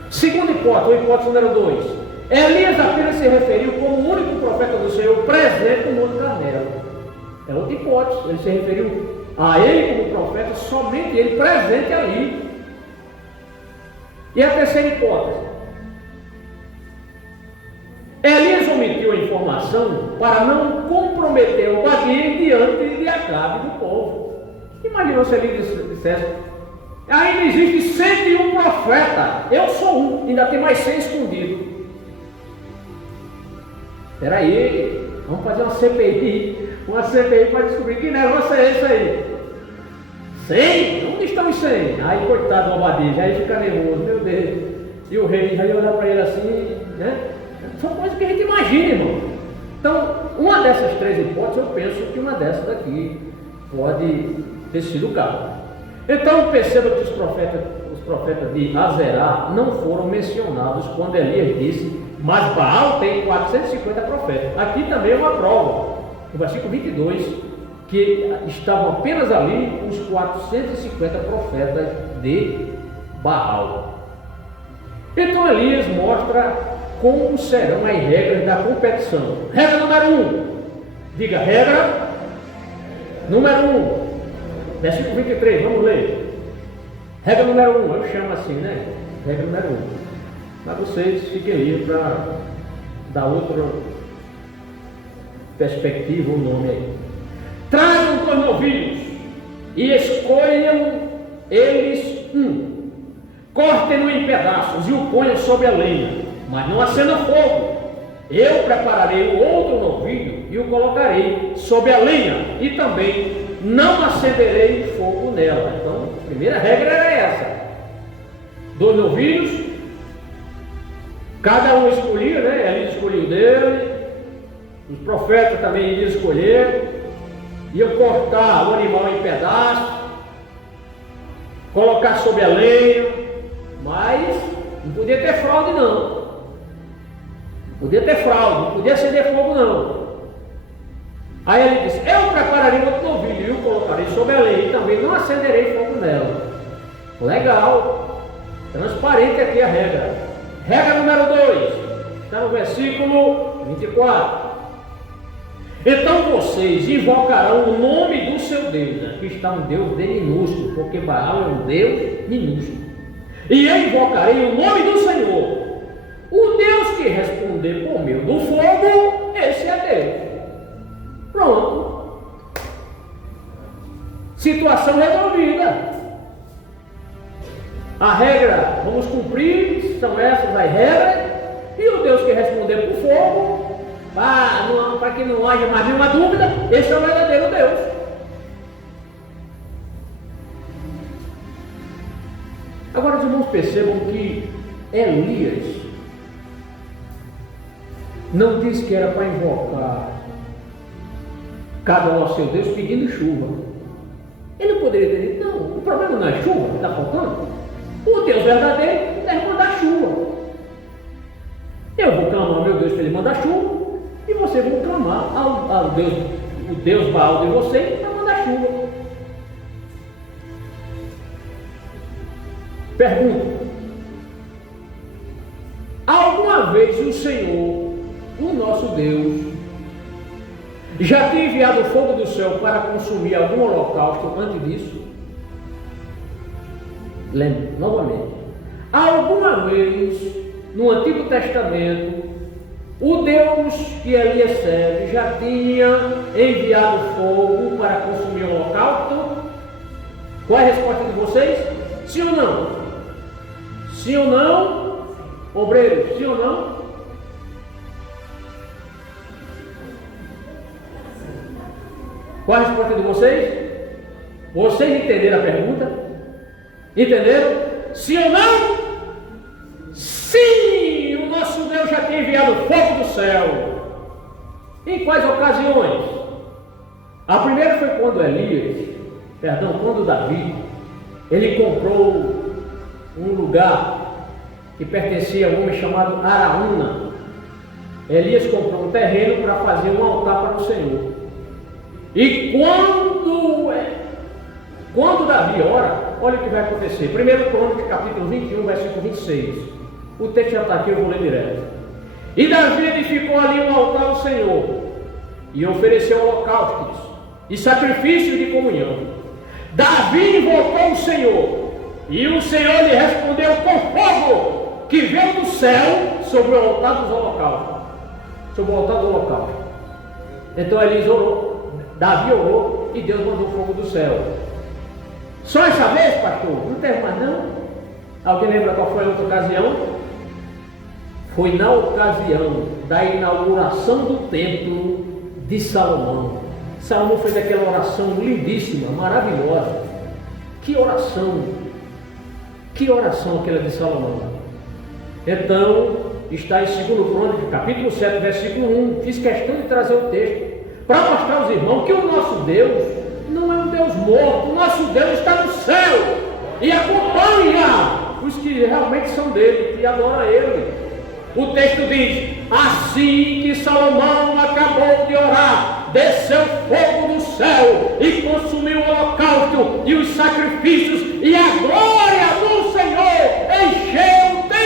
Segunda hipótese, ou hipótese número 2. Elias apenas se referiu como o único profeta do Senhor presente no Monte Carmelo. É outra hipótese. Ele se referiu a ele como profeta, somente ele presente ali. E a terceira hipótese: Elias omitiu a informação para não comprometer Obadias diante de Acabe do povo. Imagina se Elias dissesse: ainda existe 101 profetas, eu sou um, ainda tem mais 100 escondidos. Espera aí, vamos fazer uma CPI para descobrir que negócio é esse aí. 100? Onde estão os 100? Aí, coitado do Obadias, aí fica nervoso, meu Deus. E o rei já ia olhar para ele assim, né? São coisas que a gente imagina, irmão. Então, uma dessas 3 hipóteses, eu penso que uma dessas daqui pode ter sido o caso. Então, perceba que os profetas de Azerá não foram mencionados quando Elias disse: mas Baal tem 450 profetas. Aqui também é uma prova, no versículo 22, que estavam apenas ali os 450 profetas de Baal. Então Elias mostra como serão as regras da competição. Regra número 1. Diga: regra número 1. Versículo 23, vamos ler. Regra número 1, eu chamo assim, né? Regra número 1. Mas vocês fiquem livres para dar outra perspectiva, o nome aí. Tragam 2 novilhos e escolham eles um. Cortem-no em pedaços e o ponham sobre a lenha, mas não acenda fogo. Eu prepararei o outro novilho e o colocarei sob a lenha, e também não acenderei fogo nela. Então, a primeira regra era essa: 2 novilhos, cada um escolhia, né? Eli escolheu dele, os profetas também iriam escolher, iam cortar o animal em pedaços, colocar sob a lenha, mas não podia ter fraude não. Não podia ter fraude, não podia acender fogo não. Aí ele disse: eu prepararei outro novilho e o colocarei sob a lenha, e também não acenderei fogo nela. Legal, transparente aqui a regra. Regra número 2, está no versículo 24. Então vocês invocarão o nome do seu Deus. Aqui está um Deus de minúsculo, porque Baal é um Deus minúsculo. E eu invocarei o nome do Senhor. O Deus que responder por meio do fogo, esse é Deus. Pronto. Situação resolvida. A regra, vamos cumprir, são essas as regras. E o Deus que responder por fogo, para que não haja mais nenhuma dúvida, esse é o verdadeiro Deus. Agora os irmãos percebam que Elias não disse que era para invocar cada um ao seu Deus pedindo chuva. Ele não poderia ter dito: não, o problema não é chuva que está faltando. O Deus verdadeiro deve mandar chuva. Eu vou clamar ao meu Deus para ele mandar chuva, e vocês vão clamar ao Deus, o Deus Baal de vocês, para mandar chuva. Pergunta: alguma vez o Senhor, o nosso Deus, já tinha enviado o fogo do céu para consumir algum holocausto antes disso? Lembre, novamente, alguma vez no Antigo Testamento o Deus que Elias serve já tinha enviado fogo para consumir o holocausto? Qual é a resposta de vocês? Sim ou não? Sim ou não? Obreiros, sim ou não? Qual a resposta de vocês? Vocês entenderam a pergunta? Entenderam? Sim ou não? Sim! O nosso Deus já tinha enviado fogo do céu. Em quais ocasiões? A primeira foi quando Davi, ele comprou um lugar que pertencia a um homem chamado Araúna. Elias comprou um terreno para fazer um altar para o Senhor. E quando Davi ora, olha o que vai acontecer. 1 Crônicas, capítulo 21, versículo 26. O texto já está aqui, eu vou ler direto. E Davi edificou ali um altar ao Senhor, e ofereceu holocaustos e sacrifícios de comunhão. Davi invocou o Senhor, e o Senhor lhe respondeu com fogo que veio do céu sobre o altar dos holocaustos. Sobre o altar do holocausto. Então Elias orou, Davi orou, e Deus mandou fogo do céu. Só essa vez, pastor? Não teve mais não? Alguém lembra qual foi a outra ocasião? Foi na ocasião da inauguração do templo de Salomão. Salomão fez aquela oração lindíssima, maravilhosa. Que oração aquela de Salomão. Então, está em 2 Crônicas, capítulo 7, versículo 1. Fiz questão de trazer o texto para mostrar aos irmãos que o nosso Deus não é um Deus morto. O nosso Deus está no céu e acompanha os que realmente são dele e adoram a ele. O texto diz: assim que Salomão acabou de orar, desceu fogo do céu e consumiu o holocausto e os sacrifícios, e a glória do Senhor encheu o templo.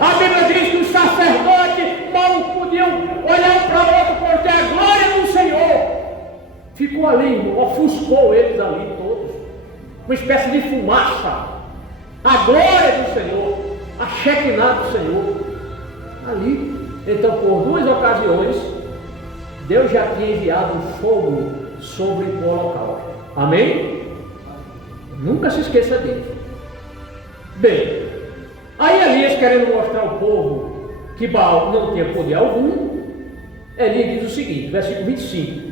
A Bíblia diz que os sacerdotes mal podiam olhar um para o outro, porque a glória do Senhor ficou ali, ofuscou eles ali todos, uma espécie de fumaça. A glória do Senhor, a Shekinah do Senhor ali. Então, por 2 ocasiões, Deus já tinha enviado fogo sobre o holocausto. Amém? Nunca se esqueça disso. Bem, aí Elias, querendo mostrar ao povo que Baal não tinha poder algum, Elias diz o seguinte, versículo 25.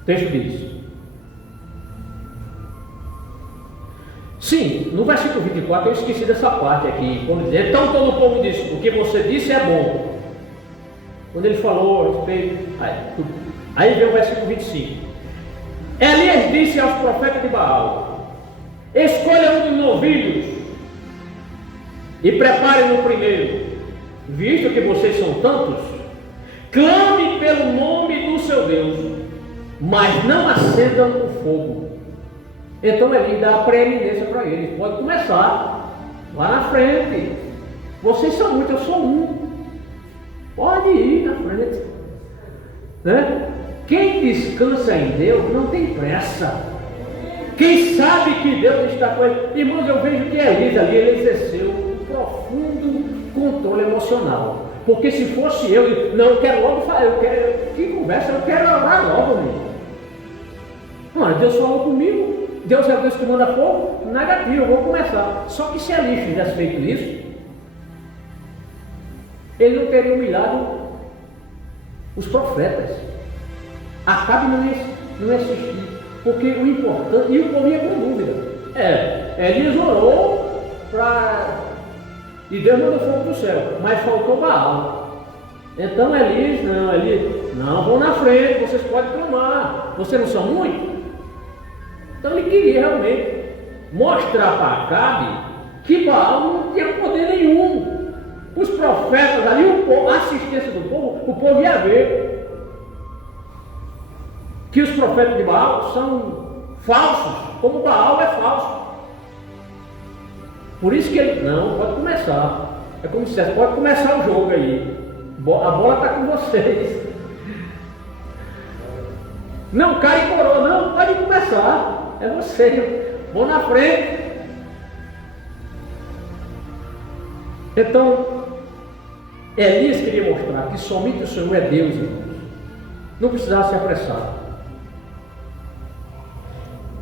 O texto diz: sim, no versículo 24 eu esqueci dessa parte aqui, quando diz, então todo o povo disse, o que você disse é bom. Quando ele falou a respeito, aí vem o versículo 25. Elias disse aos profetas de Baal: escolha um dos novilhos e prepare no primeiro, visto que vocês são tantos, clame pelo nome do seu Deus, mas não acendam o fogo. Então Elias dá a preeminência para eles, pode começar, lá na frente, vocês são muitos, eu sou um, pode ir na frente, né? Quem descansa em Deus não tem pressa. Quem sabe que Deus está com ele. Irmãos, eu vejo que Elias ali, ele exerceu um profundo controle emocional. Porque se fosse eu, não, eu quero logo falar, eu quero, que conversa, eu quero orar logo, amigo. Mas Deus falou comigo, Deus é o Deus que manda fogo, negativo, eu vou começar. Só que se Elias tivesse feito isso, ele não teria humilhado os profetas. Acabe não assistir, porque o importante, e o povo ia com dúvida. Elias orou e Deus mandou fogo do céu, mas faltou Baal. Então Elias, não, vão na frente, vocês podem clamar, vocês não são muitos? Então ele queria realmente mostrar para Acabe que Baal não tinha poder nenhum. Os profetas ali, o povo, a assistência do povo, o povo ia ver que os profetas de Baal são falsos, como Baal é falso. Por isso que ele, não, pode começar. É como se dissesse, pode começar o jogo aí. A bola está com vocês. Não cai em coroa, não, pode começar. É você, vão na frente. Então, Elias queria mostrar que somente o Senhor é Deus, irmãos. Não precisava se apressar.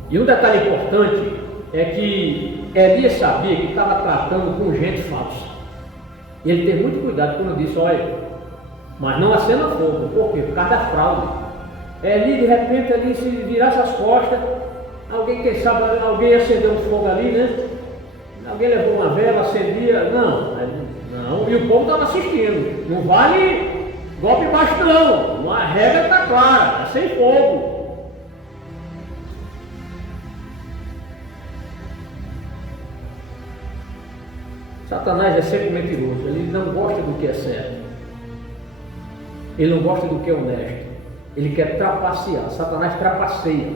E um detalhe importante é que Elias sabia que estava tratando com gente falsa. E ele teve muito cuidado quando disse, olha, mas não acenda fogo. Por quê? Por causa da fraude. Elias, de repente, ali se virasse as costas, alguém, quem sabe, alguém acendeu um fogo ali, né? Alguém levou uma vela, acendia, não, e o povo estava assistindo. Não vale golpe baixo não, a regra está clara, é sem fogo. Satanás é sempre mentiroso, ele não gosta do que é certo, ele não gosta do que é honesto, ele quer trapacear. Satanás trapaceia,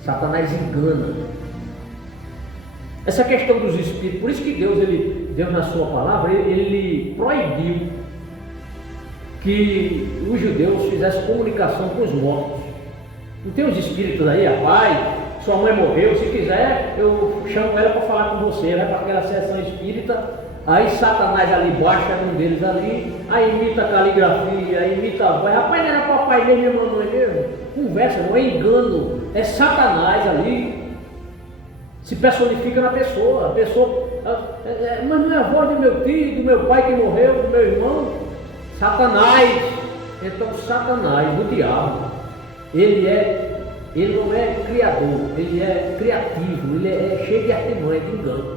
Satanás engana. Essa questão dos espíritos, por isso que Deus na sua palavra, ele proibiu que os judeus fizessem comunicação com os mortos. Não tem os espíritos aí, pai, sua mãe morreu, se quiser eu chamo ela para falar com você, vai para aquela sessão espírita. Aí Satanás ali baixa um deles ali, aí imita a caligrafia, aí imita a voz. Rapaz, não era papai mesmo, minha mamãe mesmo. Conversa, não é engano, é Satanás ali. Se personifica na pessoa, a pessoa, mas não é a voz do meu tio, do meu pai que morreu, do meu irmão. Satanás. Então Satanás, o diabo, ele não é criador, ele é criativo, ele é cheio de artimanha, de engano.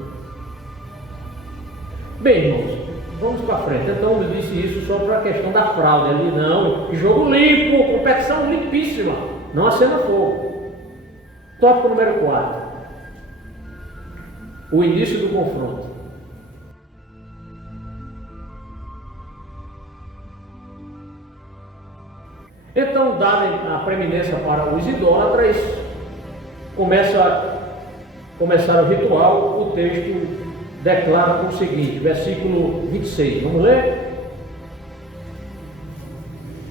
Bem, irmãos, vamos para frente. Então eu disse isso só para a questão da fraude. Ali não, jogo limpo, competição limpíssima, não acenda fogo. Tópico número 4. O início do confronto. Então, dada a preeminência para os idólatras, começar o ritual. O texto declara o seguinte, versículo 26, vamos ler?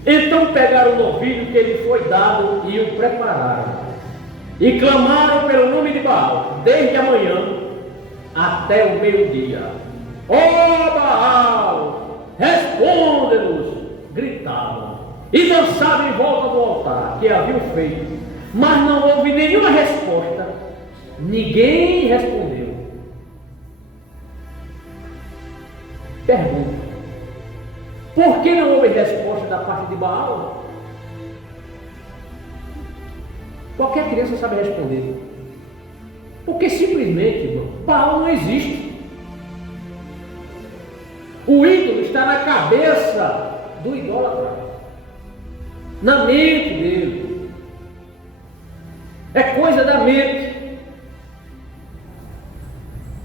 Então pegaram o novilho que lhe foi dado e o prepararam, e clamaram pelo nome de Baal, desde a manhã até o meio-dia. Ó Baal, responde-nos, gritavam, e dançavam em volta do altar que haviam feito, mas não houve nenhuma resposta, ninguém respondeu. Pergunta: por que não houve resposta da parte de Baal? Qualquer criança sabe responder. Porque simplesmente, irmão, Baal não existe. O ídolo está na cabeça do idólatra, na mente dele. É coisa da mente,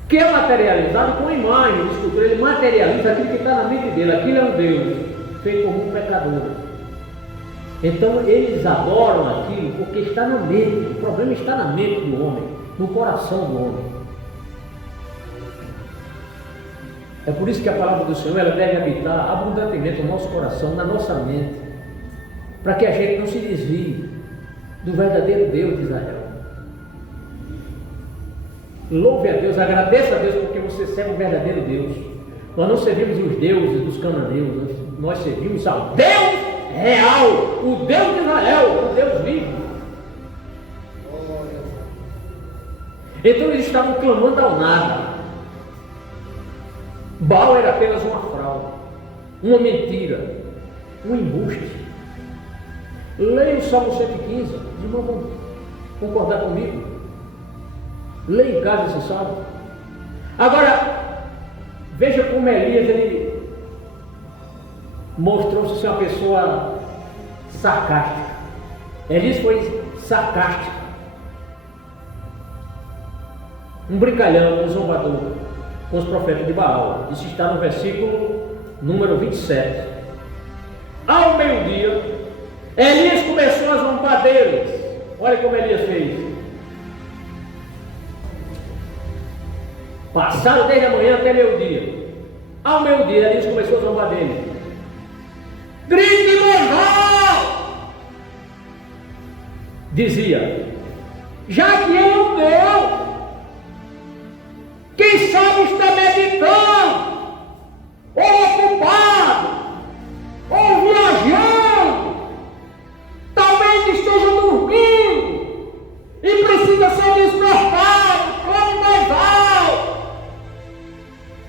que é materializado com a imagem de escultura. Ele materializa aquilo que está na mente dele. Aquilo é um Deus feito como um pecador. Então eles adoram aquilo porque está na mente. O problema está na mente do homem, no coração do homem. É por isso que a palavra do Senhor ela deve habitar abundantemente no nosso coração, na nossa mente, para que a gente não se desvie do verdadeiro Deus de Israel. Louve a Deus, agradeça a Deus porque você serve o verdadeiro Deus. Nós não servimos os deuses dos cananeus, nós servimos ao Deus real, o Deus de Israel, o Deus vivo. Então eles estavam clamando ao nada. Baal era apenas uma fraude, uma mentira, um embuste. Leia o Salmo 115, os irmãos vão concordar comigo. Leia em casa esse salmo. Agora, veja como Elias ele mostrou-se ser uma pessoa sarcástica. Elias foi sarcástico, um brincalhão, um zombador com os profetas de Baal. Isso está no versículo número 27. Ao meio-dia, Elias começou a zombar deles. Olha como Elias fez. Passaram desde a manhã até meio-dia. Ao meio-dia, Elias começou a zombar deles. Grite mais! Dizia: já que ele é um Deus, quem sabe está meditando, ou ocupado, ou viajando, talvez esteja dormindo e precisa ser despertado. Clame mais alto.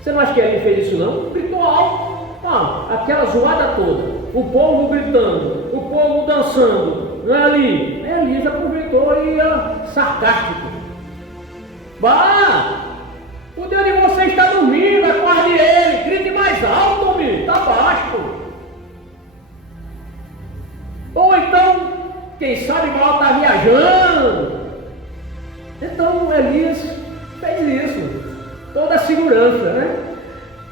Você não acha que ele fez isso não? Gritou alto. Aquela zoada toda, o povo gritando, o povo dançando, não é ali? Elias aproveitou e ia sarcástico. O Deus de você está dormindo, acorde ele, grite mais alto, homem, está baixo. Ou então, quem sabe Baal está viajando. Então Elias fez isso, toda a segurança, né?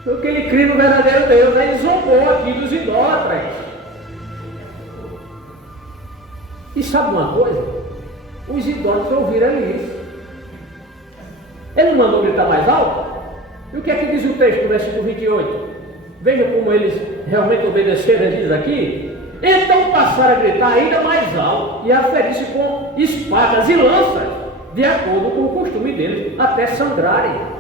Porque ele cria no verdadeiro Deus, aí ele zombou aqui dos idólatras. E sabe uma coisa? Os idólatras ouviram Elias. Ele não mandou gritar mais alto? E o que é que diz o texto do versículo 28? Veja como eles realmente obedeceram, diz aqui. Então passaram a gritar ainda mais alto e a ferir-se com espadas e lanças, de acordo com o costume deles, até sangrarem.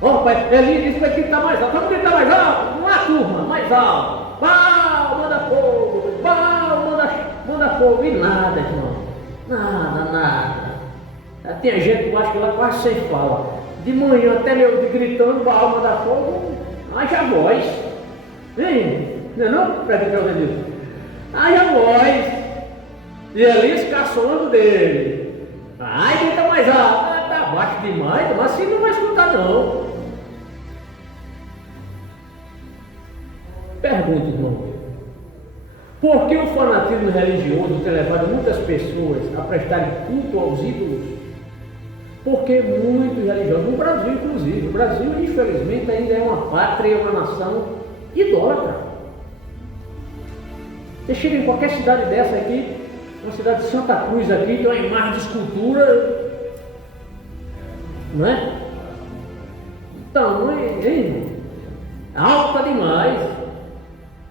Pai, Elias disse para gritar mais alto. Vamos gritar mais alto? Vamos lá, turma, mais alto. Baal, manda fogo. Baal, manda fogo. E nada, irmão. Nada. Tem gente que acha que lá quase sem fala. De manhã até meio gritando, Baal, manda fogo. Haja voz. Hein? Não é não? Predicador disso. Haja voz. E Elias caçoando dele. Grita mais alto. Tá baixo demais, mas assim não vai escutar não. Pergunta, irmão: por que o fanatismo religioso tem levado muitas pessoas a prestarem culto aos ídolos? Porque muitos religiosos, no Brasil inclusive, o Brasil infelizmente ainda é uma pátria, uma nação idólatra. Você chega em qualquer cidade dessa aqui, uma cidade de Santa Cruz aqui, tem uma imagem de escultura, não é? Então, alta demais.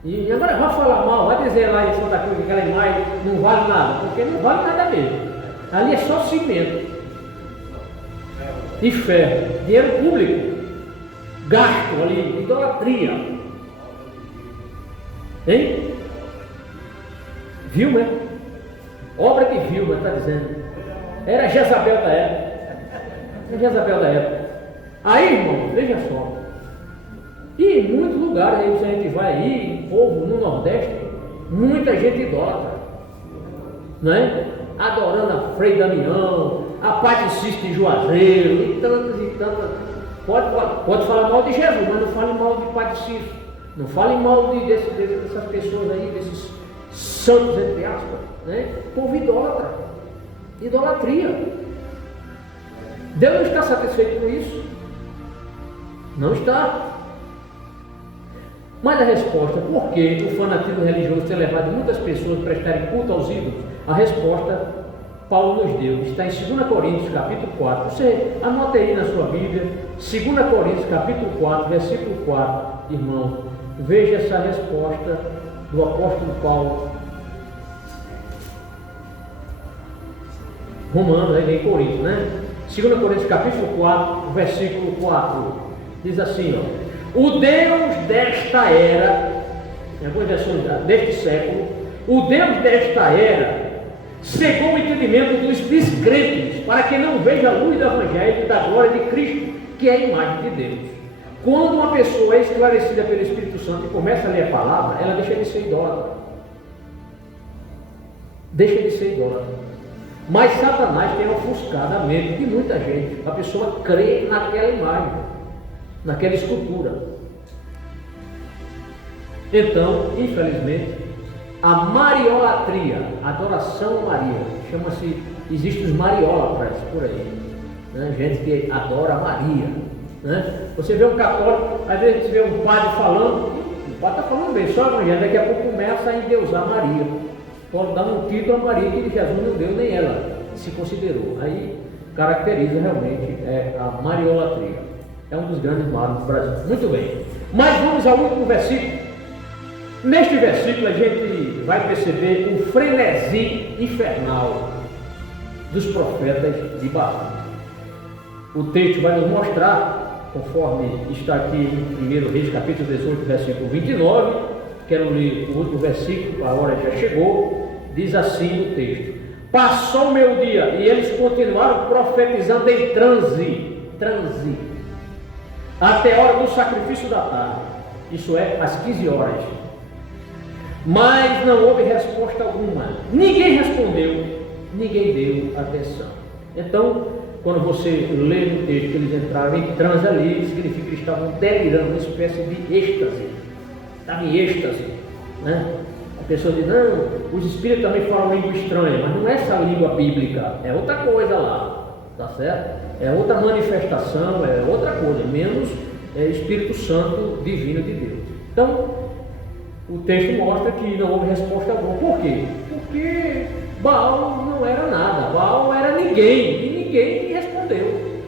E agora vai falar mal, vai dizer lá em Santa Cruz que aquela imagem não vale nada, porque não vale nada mesmo. Ali é só cimento e ferro, dinheiro público, gasto ali, idolatria. Hein? Vilma? Obra de Vilma, está dizendo. Era Jezabel da época. Aí, irmão, veja só. E em muitos lugares, aí, se a gente vai aí, o povo no Nordeste, muita gente idólatra, né? Adorando a Frei Damião, a Padre Cícero de Juazeiro, e tantas. Pode falar mal de Jesus, mas não fale mal de Padre Cícero. Não fale mal dessas pessoas aí, desses santos, entre aspas, né? Povo idólatra, idolatria. Deus não está satisfeito com isso? Não está. Mas a resposta, por que o fanatismo religioso tem levado muitas pessoas a prestarem culto aos ídolos? A resposta, Paulo nos deu, está em 2 Coríntios, capítulo 4. Você anota aí na sua Bíblia, 2 Coríntios, capítulo 4, versículo 4, irmão. Veja essa resposta do apóstolo Paulo. Romanos, aí em Coríntios, né? 2 Coríntios, capítulo 4, versículo 4. Diz assim, ó. O Deus desta era, em algumas versões deste século, o Deus desta era cegou o entendimento dos descrentes, para que não veja a luz do Evangelho e da glória de Cristo, que é a imagem de Deus. Quando uma pessoa é esclarecida pelo Espírito Santo e começa a ler a palavra, ela deixa de ser idólatra. Deixa de ser idólatra. Mas Satanás tem ofuscado a mente de muita gente. A pessoa crê naquela imagem, naquela escultura. Então, infelizmente, a mariolatria, adoração a Maria, chama-se, existem os mariólatras por aí, né? Gente que adora a Maria, né? Você vê um católico, às vezes você vê um padre falando, o padre está falando bem, só a Evangelho, daqui a pouco começa a endeusar Maria, pode dar um título a Maria que Jesus não deu, nem ela se considerou. Aí caracteriza realmente a mariolatria. É um dos grandes males do Brasil. Muito bem, mas vamos ao último versículo. Neste versículo a gente vai perceber o frenesi infernal dos profetas de Baal. O texto vai nos mostrar, conforme está aqui em 1 Reis, capítulo 18, versículo 29, quero ler o último versículo, a hora já chegou, diz assim o texto: passou o meu dia e eles continuaram profetizando em transe, até a hora do sacrifício da tarde, isso é, às 15 horas. Mas não houve resposta alguma. Ninguém respondeu, ninguém deu atenção. Então, quando você lê no texto que eles entraram em transe ali, significa que eles estavam delirando, uma espécie de êxtase. Estavam em êxtase, né? A pessoa diz, não, os espíritos também falam língua estranha, mas não é essa língua bíblica, é outra coisa lá, tá certo? É outra manifestação, é outra coisa, menos Espírito Santo divino de Deus. Então, o texto mostra que não houve resposta alguma. Por quê? Porque Baal não era nada, Baal era ninguém, e ninguém respondeu.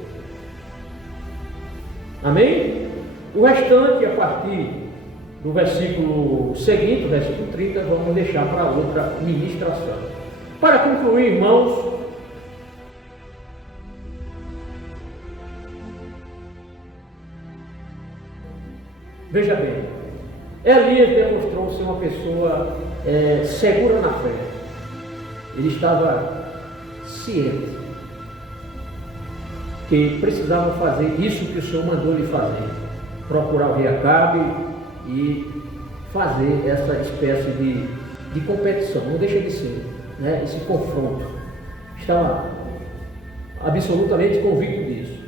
Amém? O restante, a partir do versículo seguinte, o versículo 30, vamos deixar para outra ministração. Para concluir, irmãos, veja bem, Elias demonstrou ser uma pessoa segura na fé. Ele estava ciente que precisava fazer isso que o Senhor mandou lhe fazer, procurar o rei Acabe e fazer essa espécie de competição, não deixa de ser, né, esse confronto. Estava absolutamente convicto disso.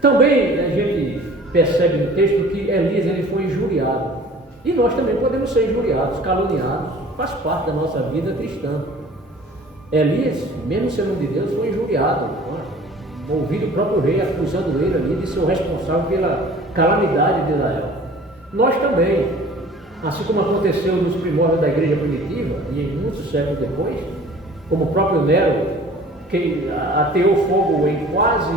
Também a gente percebe no texto que Elias ele foi injuriado. E nós também podemos ser injuriados, caluniados, faz parte da nossa vida cristã. Elias, mesmo sendo de Deus, foi injuriado, ouvindo o próprio rei acusando ele ali de ser o responsável pela calamidade de Israel. Nós também, assim como aconteceu nos primórdios da igreja primitiva, e em muitos séculos depois, como o próprio Nero, que ateou fogo em quase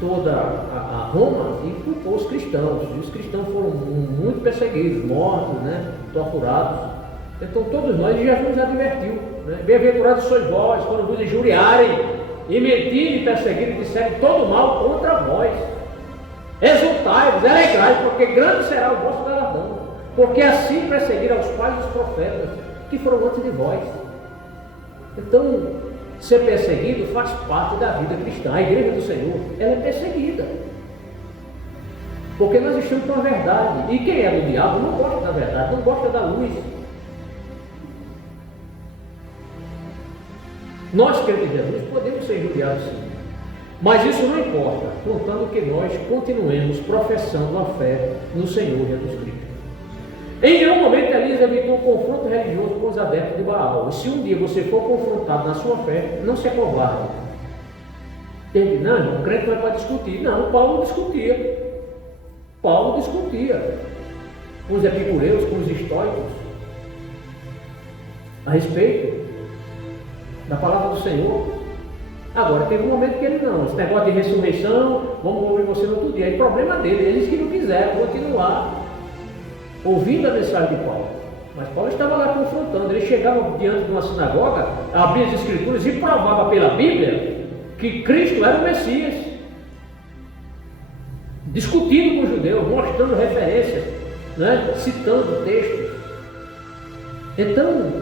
toda a Roma e culpou os cristãos. E os cristãos foram muito perseguidos, mortos, né, torturados. Então todos nós, Jesus nos advertiu, né? Bem-aventurados sois vós, quando vos injuriarem e mentirem e perseguirem, disserem todo mal contra vós. Exultai-vos, alegrai, porque grande será o vosso galardão. Porque assim perseguiram os pais dos profetas, que foram antes de vós. Então, ser perseguido faz parte da vida cristã. A igreja do Senhor, ela é perseguida. Porque nós estamos com a verdade. E quem é do diabo não gosta da verdade, não gosta da luz. Nós, crentes em Jesus, podemos ser injuriados sim. Mas isso não importa, contando que nós continuemos professando a fé no Senhor Jesus Cristo. Em nenhum momento Elias evitou um confronto religioso com os adeptos de Baal. E se um dia você for confrontado na sua fé, não se acovarde. Ele, não, o crente não é para discutir. Não, Paulo discutia. Paulo discutia com os epicureus, com os estoicos, a respeito da palavra do Senhor. Agora, teve um momento que ele não, esse negócio de ressurreição, vamos ouvir você no outro dia. Aí, problema dele, eles que não quiseram continuar ouvindo a mensagem de Paulo. Mas Paulo estava lá confrontando. Ele chegava diante de uma sinagoga, abria as escrituras e provava pela Bíblia que Cristo era o Messias, discutindo com os judeus, mostrando referências, né? Citando textos. Então,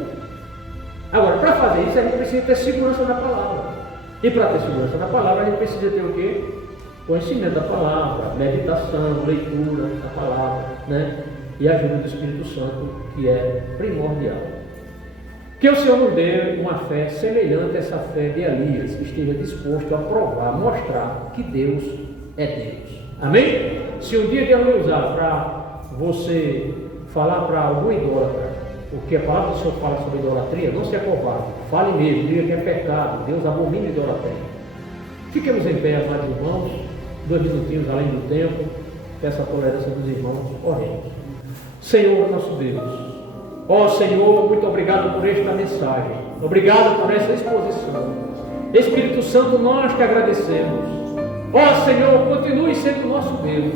agora, para fazer isso, a gente precisa ter segurança na palavra. E para ter segurança na palavra, a gente precisa ter o quê? Conhecimento da palavra, meditação, leitura da palavra, né? E a ajuda do Espírito Santo, que é primordial. Que o Senhor nos dê uma fé semelhante a essa fé de Elias, que esteja disposto a provar, mostrar que Deus é Deus. Amém? Se um dia Deus me usar para você falar para algum idólatra, porque a palavra do Senhor fala sobre idolatria, não se acovarde, fale mesmo, diga que é pecado, Deus abomina a idolatria. Fiquemos em pé, amados irmãos, 2 minutinhos além do tempo, peço a tolerância dos irmãos, oremos. Senhor nosso Deus, ó Senhor, muito obrigado por esta mensagem, obrigado por essa exposição. Espírito Santo, nós te agradecemos. Ó Senhor, continue sendo nosso Deus,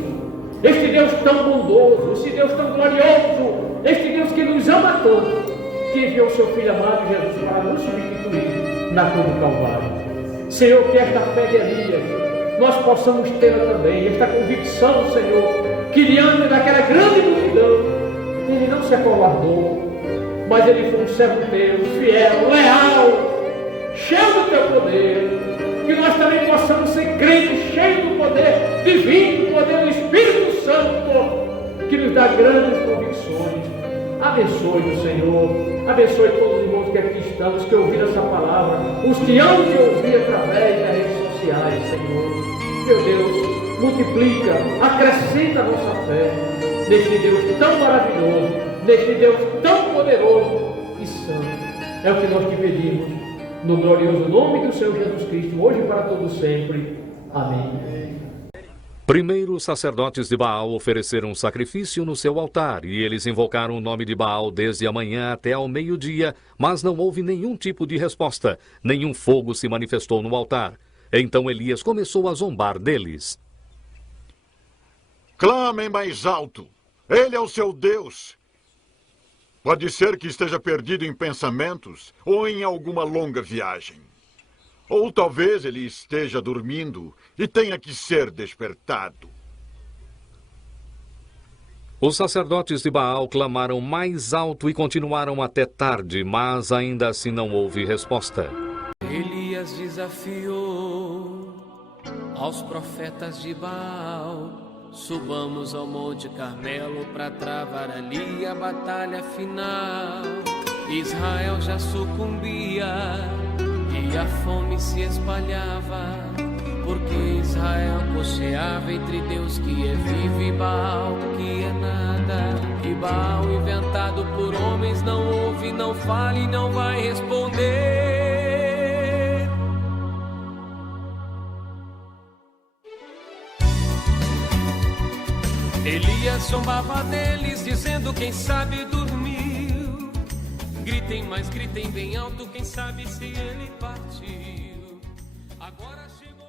este Deus tão bondoso, este Deus tão glorioso, este Deus que nos ama tanto, que enviou o seu Filho amado Jesus para nos substituir na cruz do Calvário. Senhor, que esta fé de Elias nós possamos tê-la também, esta convicção, Senhor, que diante daquela grande multidão ele não se acovardou, mas ele foi um servo teu, fiel, leal, cheio do teu poder. Que nós também possamos ser crentes cheios do poder divino, do poder do Espírito Santo, que nos dá grandes convicções. Abençoe-nos, Senhor, abençoe todos os irmãos que aqui estamos, que ouviram essa palavra, os que hão de ouvir através das redes sociais, Senhor. Meu Deus, multiplica, acrescenta a nossa fé neste Deus tão maravilhoso, neste Deus tão poderoso e santo. É o que nós te pedimos, no glorioso nome do Senhor Jesus Cristo, hoje e para todos sempre. Amém. Primeiro, os sacerdotes de Baal ofereceram um sacrifício no seu altar, e eles invocaram o nome de Baal desde a manhã até ao meio-dia, mas não houve nenhum tipo de resposta, nenhum fogo se manifestou no altar. Então Elias começou a zombar deles. Clamem mais alto, ele é o seu Deus. Pode ser que esteja perdido em pensamentos ou em alguma longa viagem. Ou talvez ele esteja dormindo e tenha que ser despertado. Os sacerdotes de Baal clamaram mais alto e continuaram até tarde, mas ainda assim não houve resposta. Elias desafiou aos profetas de Baal: subamos ao Monte Carmelo para travar ali a batalha final. Israel já sucumbia e a fome se espalhava, porque Israel cocheava entre Deus que é vivo e Baal que é nada. E Baal inventado por homens não ouve, não fala e não vai responder. Elias zombava deles, dizendo: quem sabe dormiu. Gritem, mas gritem bem alto, quem sabe se ele partiu. Agora chegou.